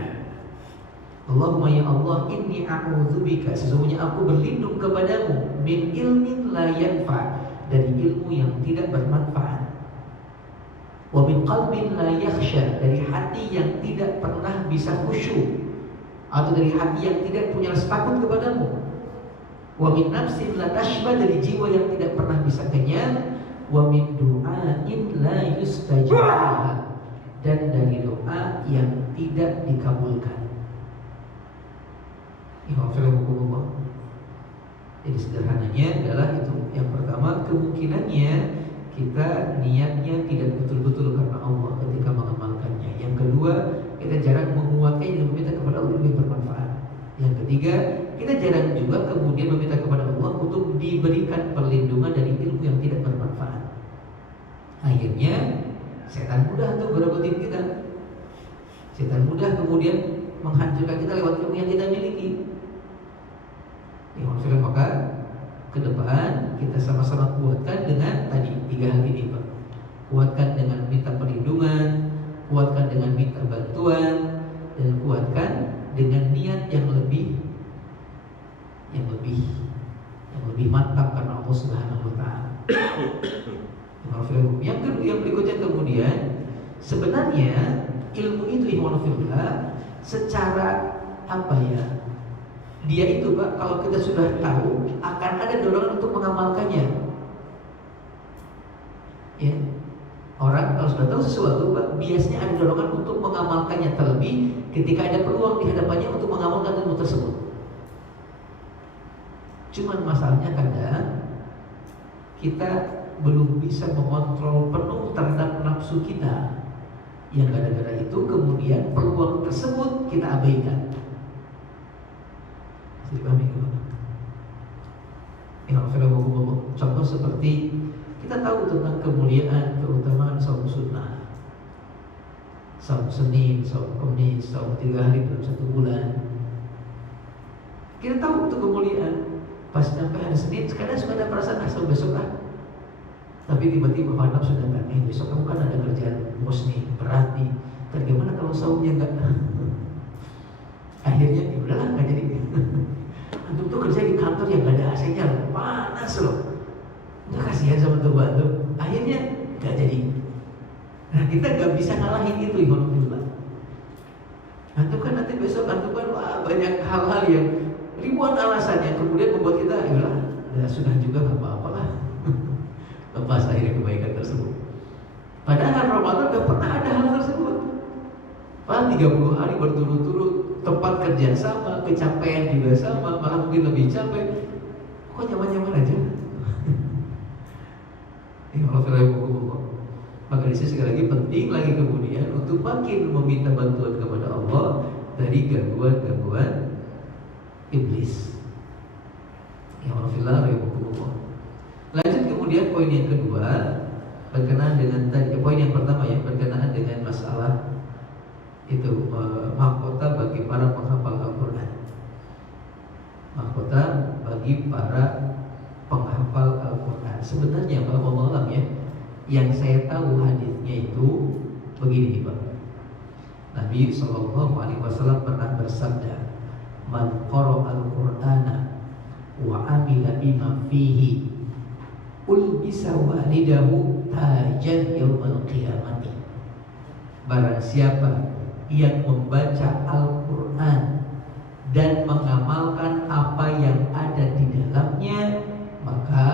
Allahumma ya Allah, inni a'udzubika, sesungguhnya aku berlindung kepadamu, min ilmin la yanfa', dari ilmu yang tidak bermanfaat, wa min qalbin la yakhsha, dari hati yang tidak pernah bisa khusyuk, atau dari hati yang tidak punya rasa takut kepadamu, wa min nafsin la tashba, dari jiwa yang tidak pernah bisa kenyang, wa min du'ain la yustajabu, dan dari doa yang tidak dikabulkan. Jadi sederhananya adalah itu. Yang pertama, kemungkinannya kita niatnya tidak betul-betul karena Allah ketika mengamalkannya. Yang kedua, kita jarang menguatkan dan meminta kepada Allah yang bermanfaat. Yang ketiga, kita jarang juga kemudian meminta kepada Allah untuk diberikan perlindungan dari ilmu yang tidak bermanfaat. Akhirnya setan mudah tuh berebutin kita. Setan mudah kemudian menghancurkan kita lewat ilmu yang kita miliki. Ya, maksudnya maka ke depan kita sama-sama kuatkan dengan tadi 3 hal ini, Pak. Kuatkan dengan minta perlindungan, kuatkan dengan minta bantuan, dan kuatkan dengan niat yang lebih mantap karena Allah Subhanahu wa taala. Yang berikutnya kemudian, sebenarnya ilmu itu secara Dia itu Pak, kalau kita sudah tahu akan ada dorongan untuk mengamalkannya. Ya. Orang kalau sudah tahu sesuatu Pak, biasanya ada dorongan untuk mengamalkannya, terlebih ketika ada peluang di hadapannya untuk mengamalkan ilmu tersebut. Cuman masalahnya kadang kita belum bisa mengontrol penuh terhadap nafsu kita, yang gara-gara itu kemudian peluang tersebut kita abaikan. Bisa dipahami kan? Contoh seperti kita tahu tentang kemuliaan, keutamaan saum sunnah, saum Senin, saum Kamis, saum 3 hari dalam 1 bulan. Kita tahu itu kemuliaan. Pas sampai hari Senin, kadang suka ada perasaan asal besok lah. Tapi tiba-tiba hawa nafsu datang, besok kamu kan ada kerjaan bos nih, berat nih. Kan gimana kalau saumnya enggak? Akhirnya ya udahlah, enggak jadi. Antum tuh kerja di kantor yang enggak ada AC-nya, panas loh. Udah kasihan sama tuh. Akhirnya enggak jadi. Nah, kita enggak bisa ngalahin itu, alhamdulillah. Antum kan nanti besok antum kan banyak hal-hal yang ribuan alasan yang kemudian membuat kita ya sudah juga enggak apa-apa lah. Lepas akhirnya kebaikan tersebut. Padahal Ramadan gak pernah ada hal tersebut. Padahal 30 hari berturut-turut, tempat kerja sama, kecapean juga sama, malah mungkin lebih capek. Kok nyaman-nyaman aja? Maka disini sekali lagi penting lagi kemudian untuk makin meminta bantuan kepada Allah dari gangguan-gangguan iblis. Ya Allah, lanjut kemudian poin yang kedua berkenaan dengan tadi, poin yang pertama ya berkenaan dengan masalah itu mahkota bagi para penghafal Al-Quran. Mahkota bagi para penghafal Al-Quran. Sebenarnya Pak Malam ya, yang saya tahu hadisnya itu begini Pak. Nabi SAW pernah bersabda, "Man qara'a al-Qur'ana wa amila bima fihi ulbisa walidahu tajan yaumal qiyamati." Barang siapa yang membaca Al-Quran dan mengamalkan apa yang ada di dalamnya, maka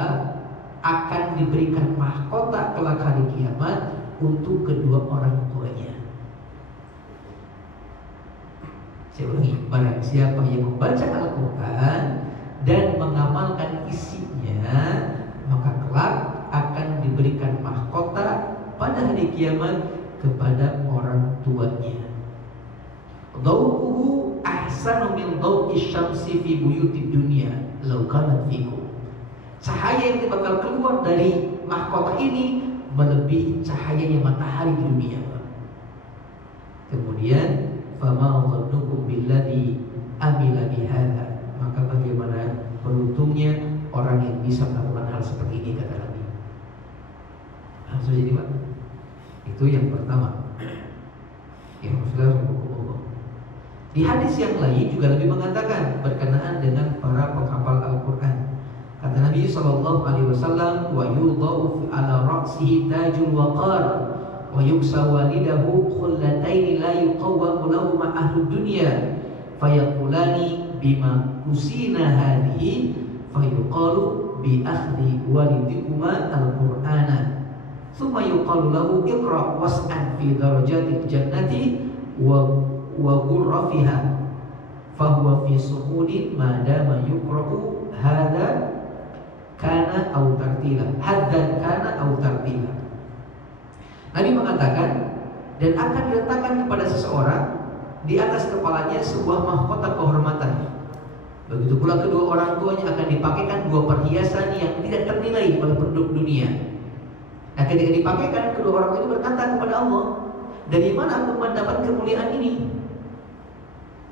akan diberikan mahkota kelak hari kiamat untuk kedua orang tuanya. Saya ulangi, barang siapa yang membaca Al-Quran dan mengamalkan isinya, maka kelak akan diberikan mahkota pada hari kiamat kepada orang tuanya. Dhauquhu ahsanu min dhauqi syamsi fi buyutid dunya law kanat fikum. Cahaya yang bakal keluar dari mahkota ini melebihi cahayanya matahari di dunia. Kemudian fama dhannukum billadhi amila bihadza, maka bagaimana beruntungnya orang yang bisa melakukan hal seperti ini, kata Nabi. Langsung jadi Pak. Itu yang pertama. Yang Rasulullah. Di hadis yang lain juga lebih mengatakan berkenaan dengan para penghafal Al-Quran. Kata Nabi SAW, wa yudha'u ala ra'sihi tajul waqar wa yuksa walidahu khullataini la yuqawwamu lahuma ahlud dunya fayaqulani bima kusina hadhihi fayuqalu bi akhdi walidikuma al-Qur'ana thumma yuqalu lahu iqra was'an fi darajatil jannati wa ghurrafiha fahuwa fi suhudin ma dama yuqra'u hadza kana aw tartila haddan kana aw tartila. Nabi mengatakan, dan akan diletakkan kepada seseorang di atas kepalanya sebuah mahkota kehormatan. Begitu pula kedua orang tuanya akan dipakaikan dua perhiasan yang tidak ternilai oleh penduduk dunia. Nah, ketika dipakaikan, kedua orang tua itu berkata kepada Allah, dari mana aku mendapat kemuliaan ini?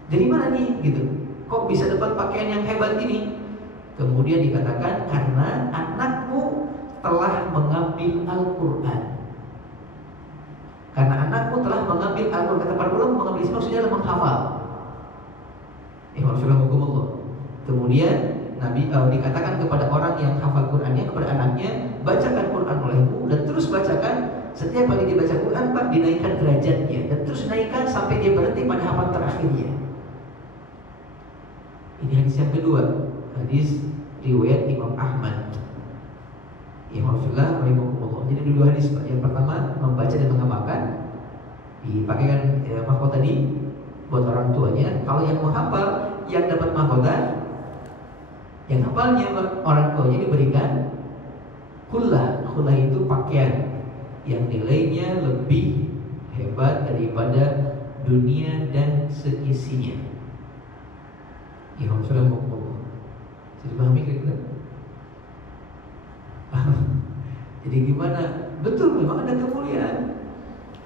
Dari mana nih? Gitu. Kok bisa dapat pakaian yang hebat ini? Kemudian dikatakan, karena anakmu telah mengambil Al-Quran. Karena anakmu telah mengambil Al-Quran. Kata para ulama, mengambil itu maksudnya adalah menghafal. Kemudian Nabi dikatakan kepada orang yang hafal Qurannya, kepada anaknya, bacakan Quran olehmu dan terus bacakan. Setiap kali dia baca Quran, Pak, dinaikkan derajatnya dan terus naikkan sampai dia berhenti pada hafal terakhirnya. Ini hadis yang kedua, hadis riwayat Imam Ahmad. Alhamdulillah, rahimahumullah. Jadi dua hadis, Pak. Yang pertama membaca dan mengamalkan, dipakaikan mahkota tadi buat orang tuanya. Kalau yang menghafal, yang dapat mahkota, yang hafalnya orang tuanya diberikan khullah. Khullah itu pakaian yang nilainya lebih hebat daripada dunia dan seisinya. Alhamdulillah. Jadi pahami kira-kira? Jadi gimana? Betul, memang ada kemuliaan.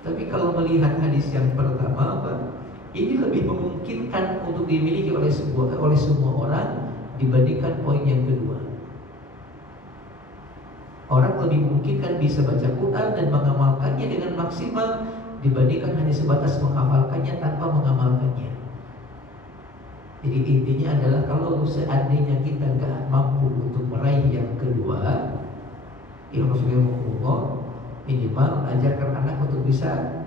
Tapi kalau melihat hadis yang pertama, Pak, ini lebih memungkinkan untuk dimiliki oleh semua orang dibandingkan poin yang kedua. Orang lebih memungkinkan bisa baca Quran dan mengamalkannya dengan maksimal dibandingkan hanya sebatas menghafalkannya tanpa mengamalkannya. Jadi intinya adalah kalau seandainya kita nggak mampu untuk meraih yang kedua, Alhamdulillah, minimal ajarkan anak untuk bisa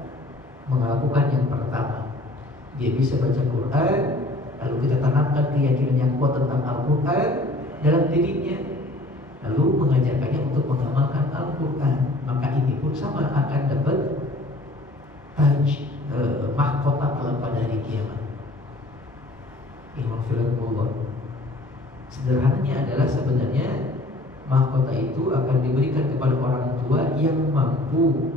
melakukan yang pertama. Dia bisa baca Quran, lalu kita tanamkan keyakinan yang kuat tentang Al-Quran dalam dirinya, lalu mengajarkannya untuk mengamalkan Al-Quran. Maka ini pun sama akan dapat taj mahkota kelak pada hari kiamat. Alhamdulillah. Sederhananya adalah sebenarnya mahkota itu akan diberikan kepada orang tua yang mampu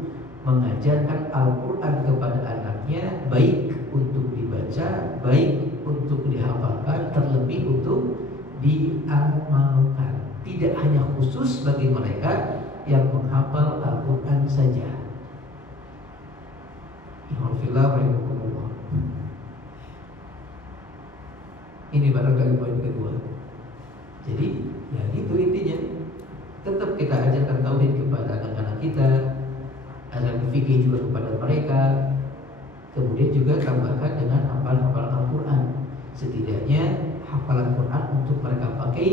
mengajarkan Al-Quran kepada anaknya, baik untuk dibaca, baik untuk dihafalkan, terlebih untuk diamalkan. Tidak hanya khusus bagi mereka yang menghafal Al-Quran saja. Alhamdulillah. Ini barangkali poin kedua. Jadi ya itu intinya. Tetap kita ajarkan tauhid kepada anak-anak kita, ajarkan fikih juga kepada mereka. Kemudian juga tambahkan dengan hafal Al-Quran. Setidaknya hafalan Quran untuk mereka pakai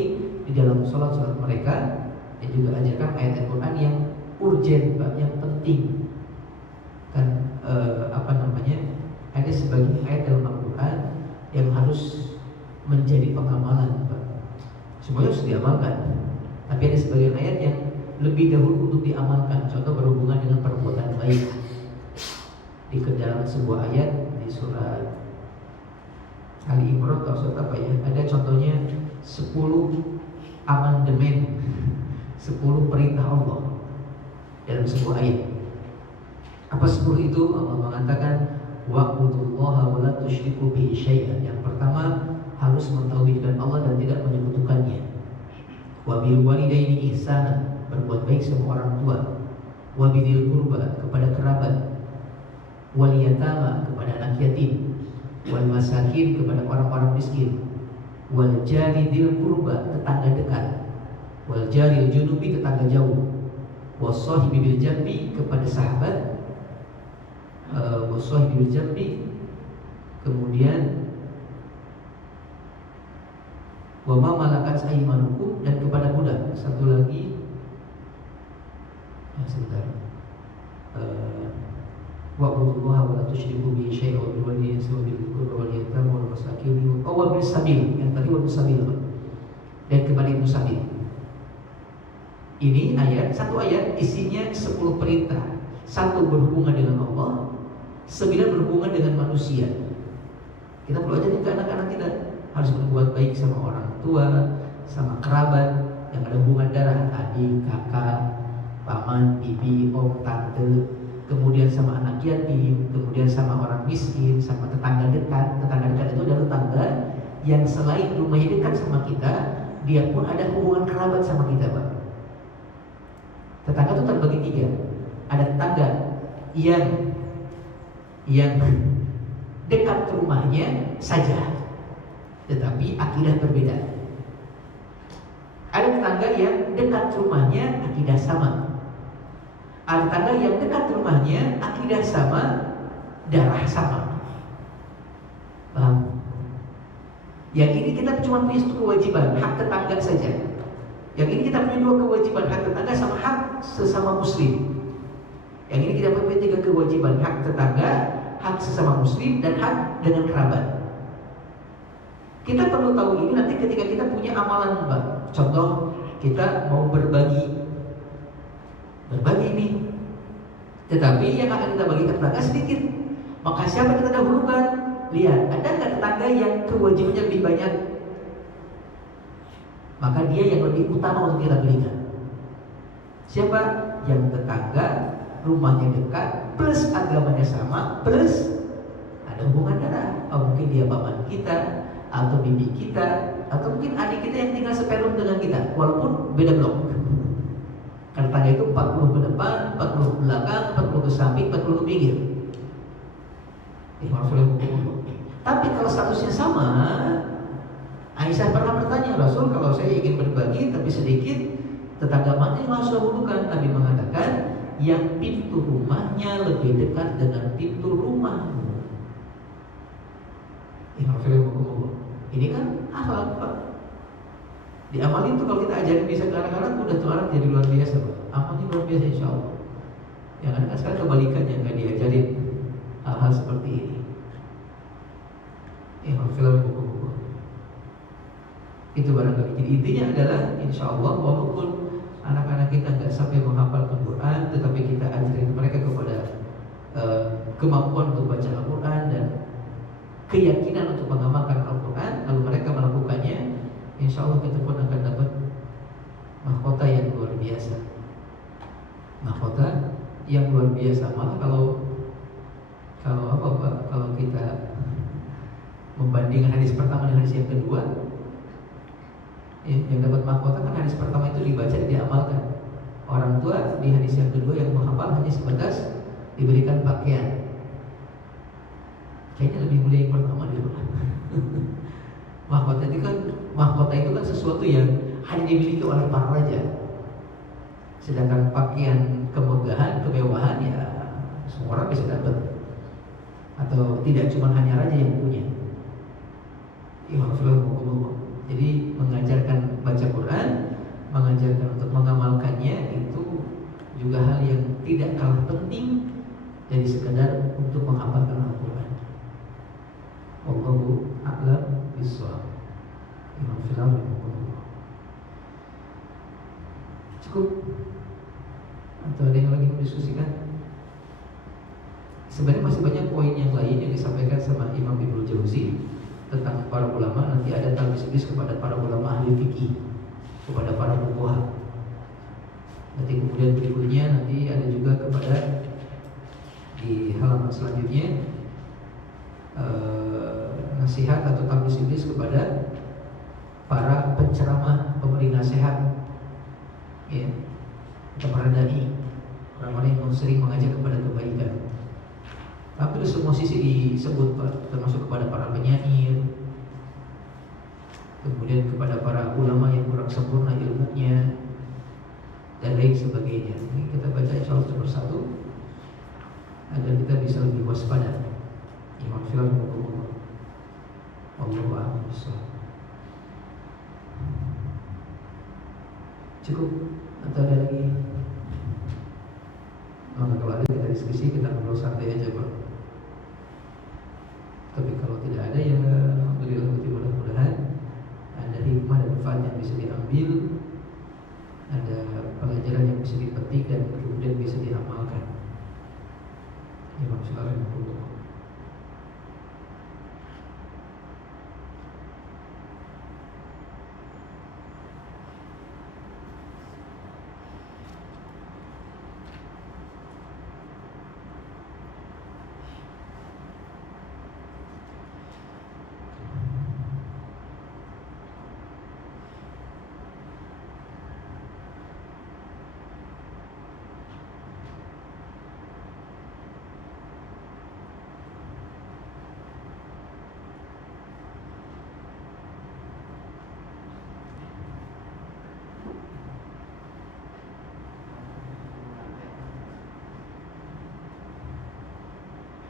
di dalam sholat mereka. Dan juga ajarkan ayat Al-Quran yang urgen, yang penting. Kan ada sebagian ayat dalam Al-Quran yang harus menjadi pengamalan, Pak. Semuanya harus diamalkan. Tapi ada sebagian ayat yang lebih dahulu untuk diamalkan. Contoh berhubungan dengan perbuatan baik. Di dalam sebuah ayat di surat Ali Imran atau surat apa ya? Ada contohnya 10 amandemen, 10 perintah Allah dalam sebuah ayat. Apa 10 itu? Allah mengatakan wa'budullaha wa la tusyriku bihi syai'an. Yang pertama, harus mentauhidkan Allah dan tidak menyekutukannya. Wa bil walidaini ihsana, berbuat baik sama orang tua. Wa bidil qurba, kepada kerabat. Wal yatama, kepada anak yatim. Wal masakin, kepada orang-orang miskin. Wal jari dil qurba, tetangga dekat. Wal jaril junubi, tetangga jauh. Wasahibi bil jambi, kepada sahabat. Wasahibi bil jambi, kemudian wa ma malakat aymanukum, dan kepada budak. Satu lagi, sebentar. Wa'budullaha wa la tusyriku bihi syai'an wa bil walidayni ihsanan wa bil qurba wal yatama wal masakin wa bil sabil. Yang tadi wa bil sabil, dan kepada ibu sabil. Ini ayat, satu ayat isinya 10 perintah. 1 berhubungan dengan Allah, 9 berhubungan dengan manusia. Kita perlu ajarin ke anak-anak kita, harus berbuat baik sama orang tua, sama kerabat yang ada hubungan darah, adik, kakak, paman, bibi, om, tante, kemudian sama anak yatim, kemudian sama orang miskin, sama tetangga dekat. Tetangga dekat itu adalah tetangga yang selain rumahnya dekat sama kita, dia pun ada hubungan kerabat sama kita, Pak. Tetangga itu terbagi 3. Ada tetangga yang dekat ke rumahnya saja, tetapi akidah berbeda. Ada tetangga yang dekat rumahnya akidah sama. Ada tetangga yang dekat rumahnya akidah sama, darah sama. Paham? Yang ini kita cuma punya 1 kewajiban, hak tetangga saja. Yang ini kita punya 2 kewajiban, hak tetangga sama hak sesama muslim. Yang ini kita punya 3 kewajiban, hak tetangga, hak sesama muslim, dan hak dengan kerabat. Kita perlu tahu ini nanti ketika kita punya amalan, Mbak. Contoh, kita mau berbagi ini, tetapi yang akan kita bagi ke tetangga sedikit. Maka siapa yang kita dahulukan? Lihat, ada nggak tetangga yang kewajibannya lebih banyak? Maka dia yang lebih utama untuk kita berikan. Siapa? Yang tetangga, rumahnya dekat, plus agamanya sama, plus ada hubungan darah. Mungkin dia paman kita, atau bibi kita, atau mungkin adik kita yang tinggal seperum dengan kita, walaupun beda blok. Karena tangga itu 40 ke depan, 40 ke belakang, 40 ke samping, 40 ke pinggir. Tapi kalau statusnya sama, Aisyah pernah bertanya, Rasul, kalau saya ingin berbagi tapi sedikit, tetangga mana yang harus dahulukan? Nabi mengatakan, yang pintu rumahnya lebih dekat dengan pintu rumahmu. Ini kan akhlak, Pak. Diamalin tuh, kalau kita ajarin bisa ke anak-anak, udah tuh anak jadi luar biasa, Pak. Amalnya luar biasa insya Allah. Yang ada kan sekarang kebalikannya, nggak diajarin hal-hal seperti ini. Buku-buku itu barangkali. Jadi intinya adalah insya Allah, walaupun anak-anak kita nggak sampai menghafalkan Quran, tetapi kita ajarin mereka kepada kemampuan untuk baca Al-Quran dan keyakinan untuk mengamalkan Al-Quran, lalu mereka melakukannya, insya Allah kita pun akan dapat mahkota yang luar biasa. Mahkota yang luar biasa. Malah kalau apa Pak? Kalau kita membandingkan hadis pertama dengan hadis yang kedua, yang dapat mahkota kan hadis pertama itu dibaca dan diamalkan. Orang tua di hadis yang kedua yang menghafal hanya sebatas diberikan pakaian. Kayaknya lebih mulia yang pertama di rumah. Mahkota itu kan sesuatu yang hanya dimiliki oleh para raja. Sedangkan pakaian kemegahan, kemewahan ya semua orang bisa dapat. Atau tidak cuma hanya raja yang punya. Jadi mengajarkan baca Quran, mengajarkan untuk mengamalkannya itu juga hal yang tidak kalah penting dari sekadar untuk menghafalkan Al-Quran. Wallahu a'lam bishawab. Imam Filawi. Cukup? Atau ada yang lagi mendiskusikan? Sebenarnya masih banyak poin yang lain yang disampaikan sama Imam Ibnu Jauzi tentang para ulama. Nanti ada talbis kepada para ulama ahli fikih, kepada para fuqaha. Nanti kemudian berikutnya nanti ada juga kepada di halaman selanjutnya nasihat atau talbis kepada para penceramah, pemberi nasihat, ya, atau para dai, orang-orang yang sering mengajak kepada kebaikan. Tapi di semua sisi disebut, Pak, termasuk kepada para penyair, kemudian kepada para ulama yang kurang sempurna ilmunya, dan lain sebagainya. Ini kita baca insya Allah satu persatu agar kita bisa lebih waspada. Imam Filawi Allahu a'lam bishawab. Cukup atau ada lagi? Kalau ada kita diskusi, kita ngobrol santai aja, Pak. Tapi kalau tidak ada ya alhamdulillah, mudah-mudahan ada hikmah dan manfaat yang bisa diambil, ada pelajaran yang bisa dipetik dan kemudian bisa diamalkan. Imam Filawi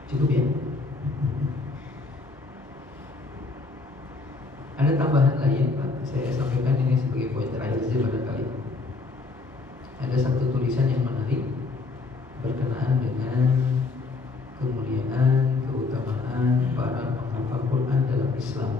cukup ya. Ada tambahan lain, Pak? Saya sampaikan ini sebagai poin terakhir saja barangkali. Ada satu tulisan yang menarik berkenaan dengan kemuliaan, keutamaan para penghafal Quran dalam Islam.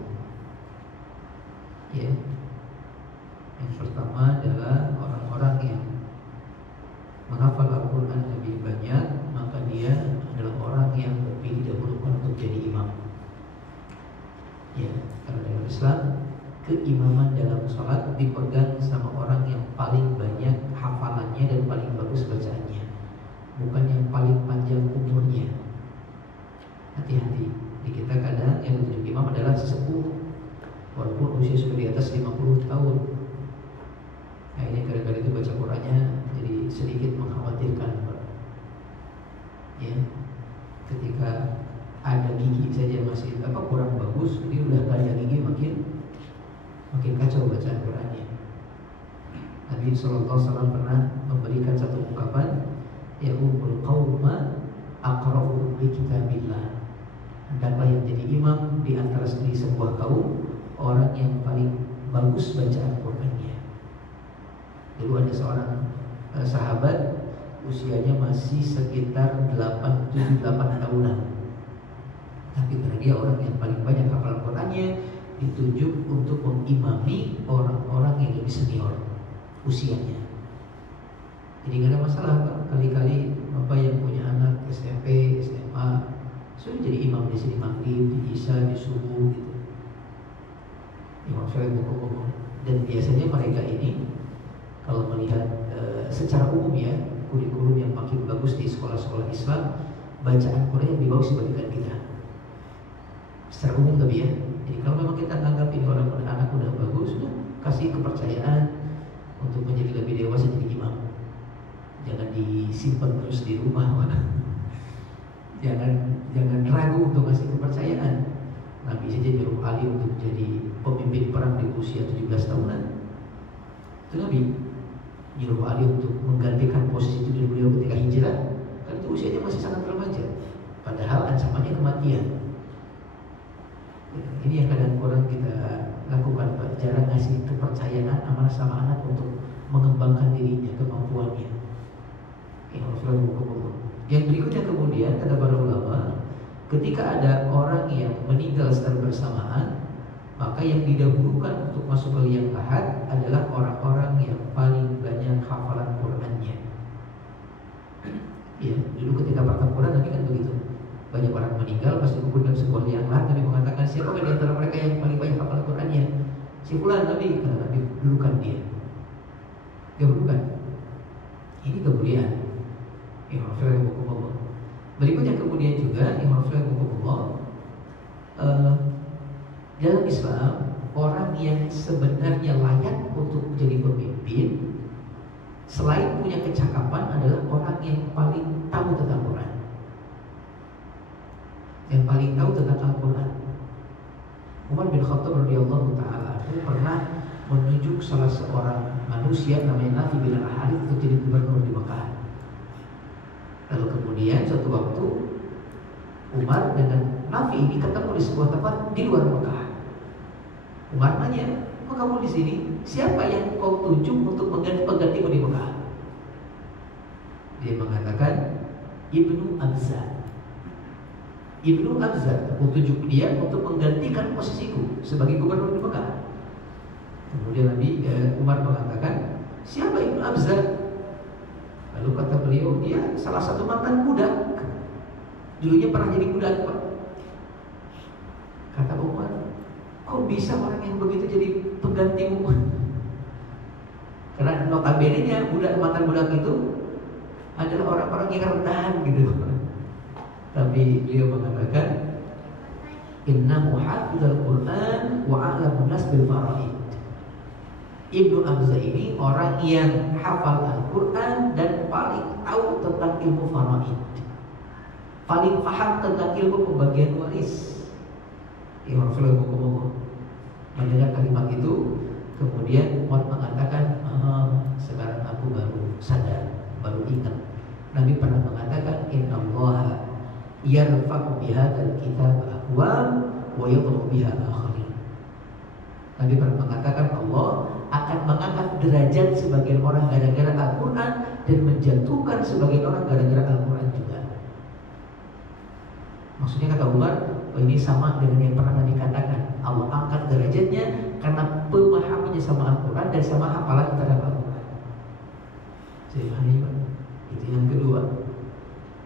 Islam, keimaman dalam sholat dipegang sama orang yang paling banyak hafalannya dan paling bagus bacaannya, bukan yang paling panjang umurnya. Hati-hati, di kita kadang yang menunjuk imam adalah sesepuh, walaupun usia sudah di atas 50 tahun. Nah ini kadang-kadang itu baca Qurannya jadi sedikit mengkhawatirkan, Pak. Ya, ketika ada gigi saja masih kurang bagus, ini udah gak ada gigi makin kacau bacaan Qurannya. Nabi SAW pernah memberikan satu ungkapan, ya ummul qauma aqra'u li kitabillah. Hendaklah yang jadi imam di antara sebuah kaum orang yang paling bagus bacaan Qurannya. Dulu ada seorang sahabat usianya masih sekitar 7-8 tahunan. Tapi karena dia orang yang paling banyak hafalan Qurannya, ditunjuk untuk mengimami orang-orang yang lebih senior usianya. Jadi gak ada masalah, Pak. Kali-kali Bapak yang punya anak SMP, SMA sudah jadi imam di sini, maghrib, di isya, di subuh gitu. Imam sholat buku-buku. Dan biasanya mereka ini kalau melihat secara umum ya, kurikulum yang makin bagus di sekolah-sekolah Islam, bacaan Quran yang lebih bagus dibandingkan kita. Secara umum tapi ya. Jadi kalau memang kita anggap ini orang anak udah bagus, sudah kasih kepercayaan untuk menjadi lebih dewasa jadi imam. Jangan disimpan terus di rumah. Jangan ragu untuk kasih kepercayaan. Nabi saja nyuruh Ali untuk jadi pemimpin perang di usia 17 tahunan. Itu Nabi nyuruh Ali untuk menggantikan posisi itu dari beliau ketika hijrah. Kan itu usianya masih sangat remaja. Padahal ancamannya kematian. Ini yang kadang kurang kita lakukan, Pak. Jarang ngasih kepercayaan amanah sama anak untuk mengembangkan dirinya, kemampuannya. Yang berikutnya kemudian kata para ulama, ketika ada orang yang meninggal secara bersamaan, maka yang didahulukan untuk masuk ke liang lahat adalah orang-orang yang paling banyak hafalan Qurannya. Ya, dulu ketika pertempuran Nabi kan begitu. Banyak orang meninggal pasti dikumpulkan sebuah liang lahat. Nabi mengatakan, siapa di antara mereka yang paling banyak hafalan Qurannya? Si fulan. Nabi kata Nabi, dulukan dia. Dahulukan. Ini kemuliaan. Berikutnya kemudian juga dalam Islam, orang yang sebenarnya layak untuk menjadi pemimpin selain punya kecakapan adalah orang yang paling tahu tentang Quran, yang paling tahu tentang Al-Quran. Umar bin Khattab radhiyallahu ta'ala pernah menunjuk salah seorang manusia namanya Nafi bin Al-Harith untuk jadi gubernur di Mekah. Lalu kemudian suatu waktu Umar dengan Nafi ini ketemu di sebuah tempat di luar Mekah. Umar nanya, kok kamu di sini? Siapa yang kau tunjuk untuk penggantimu di Mekah? Dia mengatakan, Ibnu Abza. Ibnu Abza, aku tunjuk dia untuk menggantikan posisiku sebagai gubernur di Mekah. Kemudian Umar mengatakan, siapa Ibnu Abza? Lalu kata beliau, dia salah satu mantan budak. Dulunya pernah jadi budak, Pak. Kata Umar, kok bisa orang yang begitu jadi penggantimu? Karena notabene-nya mantan budak itu adalah orang-orang yang rendahan gitu. Tapi beliau mengatakan, inna muhafizal Quran wa a'lamun nas bil faraid. Ibnu Abza ini orang yang hafal Al-Quran dan paling tahu tentang ilmu faraid, paling paham tentang ilmu pembagian waris. Mendengar kalimat itu, kemudian Umar mengatakan, sekarang aku baru sadar, baru ingat. Nabi pernah mengatakan, innallaha yarfa'u bihadzal kitab aqwam wa yadh'u biha akharin. Nabi pernah mengatakan Allah akan mengangkat derajat sebagian orang gara-gara Al-Quran dan menjatuhkan sebagian orang gara-gara Al-Quran juga. Maksudnya kata Umar, ini sama dengan yang pernah Nabi katakan, Allah angkat derajatnya karena pemahamannya sama Al-Quran dan sama hafalan terhadap Al-Quran. Jadi hari ini itu yang kedua.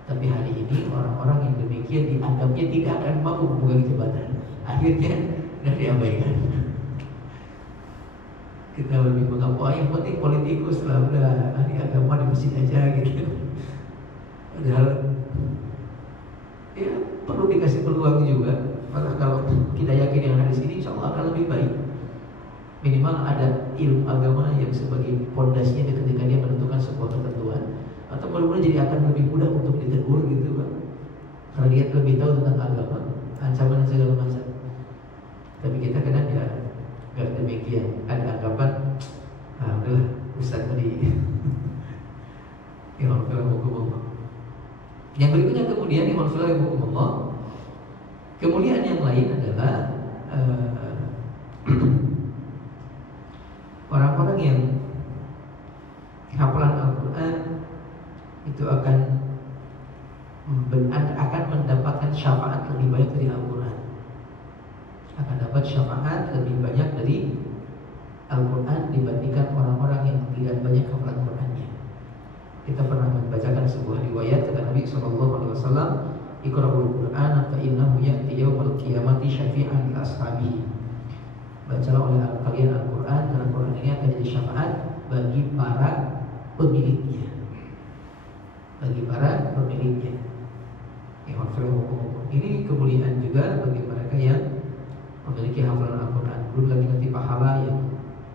Tapi hari ini orang-orang yang demikian dianggapnya tidak akan mampu memegang jabatan. Akhirnya dari abaikan. Kita lebih mengaku yang penting politikus lah, udah nanti agama di masjid aja gitu. Padahal ya perlu dikasih peluang juga. Maka kalau kita yakin yang hadis ini, insya Allah akan lebih baik. Minimal ada ilmu agama yang sebagai pondasinya ketika dia menentukan sebuah ketentuan, atau mudah-mudahan jadi akan lebih mudah untuk ditegur gitu Pak, karena dia lebih tahu tentang agama, ancaman dan segala macam. Tapi kita kadang ya nggak demikian, ada anggapan udahlah Ustaz tadi ya Allah. Yang berikutnya kemudian kemuliaan yang lain adalah orang-orang yang hafalan Al-Quran itu akan mendapatkan syafaat lebih banyak dari Al-Quran. Akan dapat syafaat lebih banyak dari Al-Quran dibandingkan orang-orang yang tidak banyak hafalan Qurannya. Kita pernah membacakan sebuah riwayat kata Nabi SAW, Iqra'ul Qur'an fa innahu ya'ti yawmal qiyamati syafi'an li ashabihi. Bacalah oleh kalian Al-Quran, karena Quran ini akan jadi syafaat bagi para pemiliknya. Bagi para pemiliknya. Ini kemuliaan juga bagi mereka yang memiliki hafalan Al-Quran. Belum lagi nanti pahala yang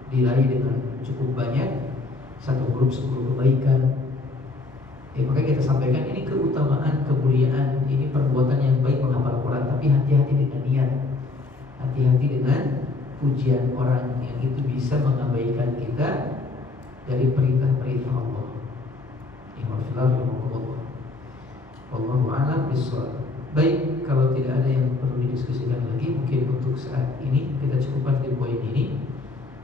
diraih dengan cukup banyak, satu huruf 10 kebaikan. Makanya kita sampaikan ini keutamaan, kemuliaan, ini perbuatan yang baik menghafal Quran. Tapi hati-hati dengan niat, hati-hati dengan pujian orang yang itu bisa mengabaikan kita dari perintah-perintah Allah. Wallahu a'lam bishawab. Baik, kalau tidak ada yang perlu didiskusikan lagi, mungkin untuk saat ini kita cukupkan di poin ini.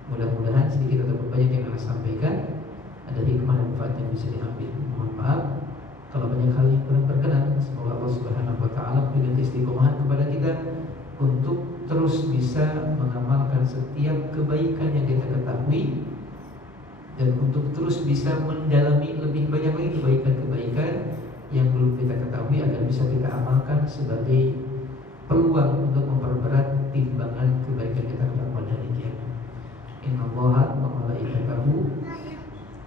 Mudah-mudahan sedikit atau banyak yang saya sampaikan ada hikmah dan manfaat yang bisa diambil. Mohon maaf kalau banyak hal yang kurang berkenan. Semoga Allah Subhanahu wa taala memberikan istiqomahan kepada kita untuk terus bisa mengamalkan setiap kebaikan yang kita ketahui, dan untuk terus bisa mendalami lebih banyak lagi kebaikan-kebaikan yang belum kita ketahui agar bisa kita amalkan sebagai peluang untuk memperberat timbangan kebaikan kita pada hari kiamat. Innallaha wa malaikatahu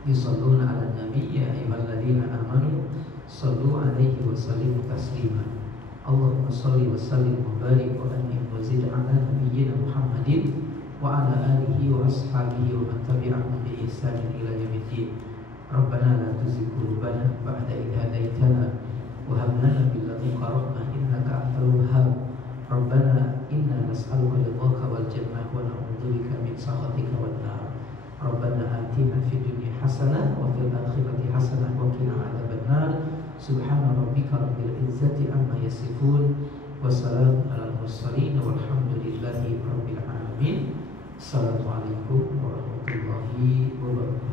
yusholluna 'alan nabi ya ayyuhalladzina amanu shallu 'alaihi wa sallimu taslima. Allahumma shalli wa sallim wa barik wa an'im wa zid 'ala nabiyyina Muhammadin wa 'ala alihi wa ashabihi wa man tabi'ahum bi ihsanin ila yaumiddin. Rabbana la tuzigh qulubana ba'da idh hadaytana wa hab lana min ladunka rahmah innaka antal wahhab. Rabbana inna nas'aluka ridhaka wal jannah wa na'udzubika min sakhatika wan nar. Rabbana atina fid dunya hasanah wa fil akhirati hasanah wa qina adzaban nar. Subhana rabbika rabbil izzati amma yasifun wa salamun alal mursalin walhamdulillahi rabbil alamin. Assalamualaikum warahmatullahi wabarakatuh.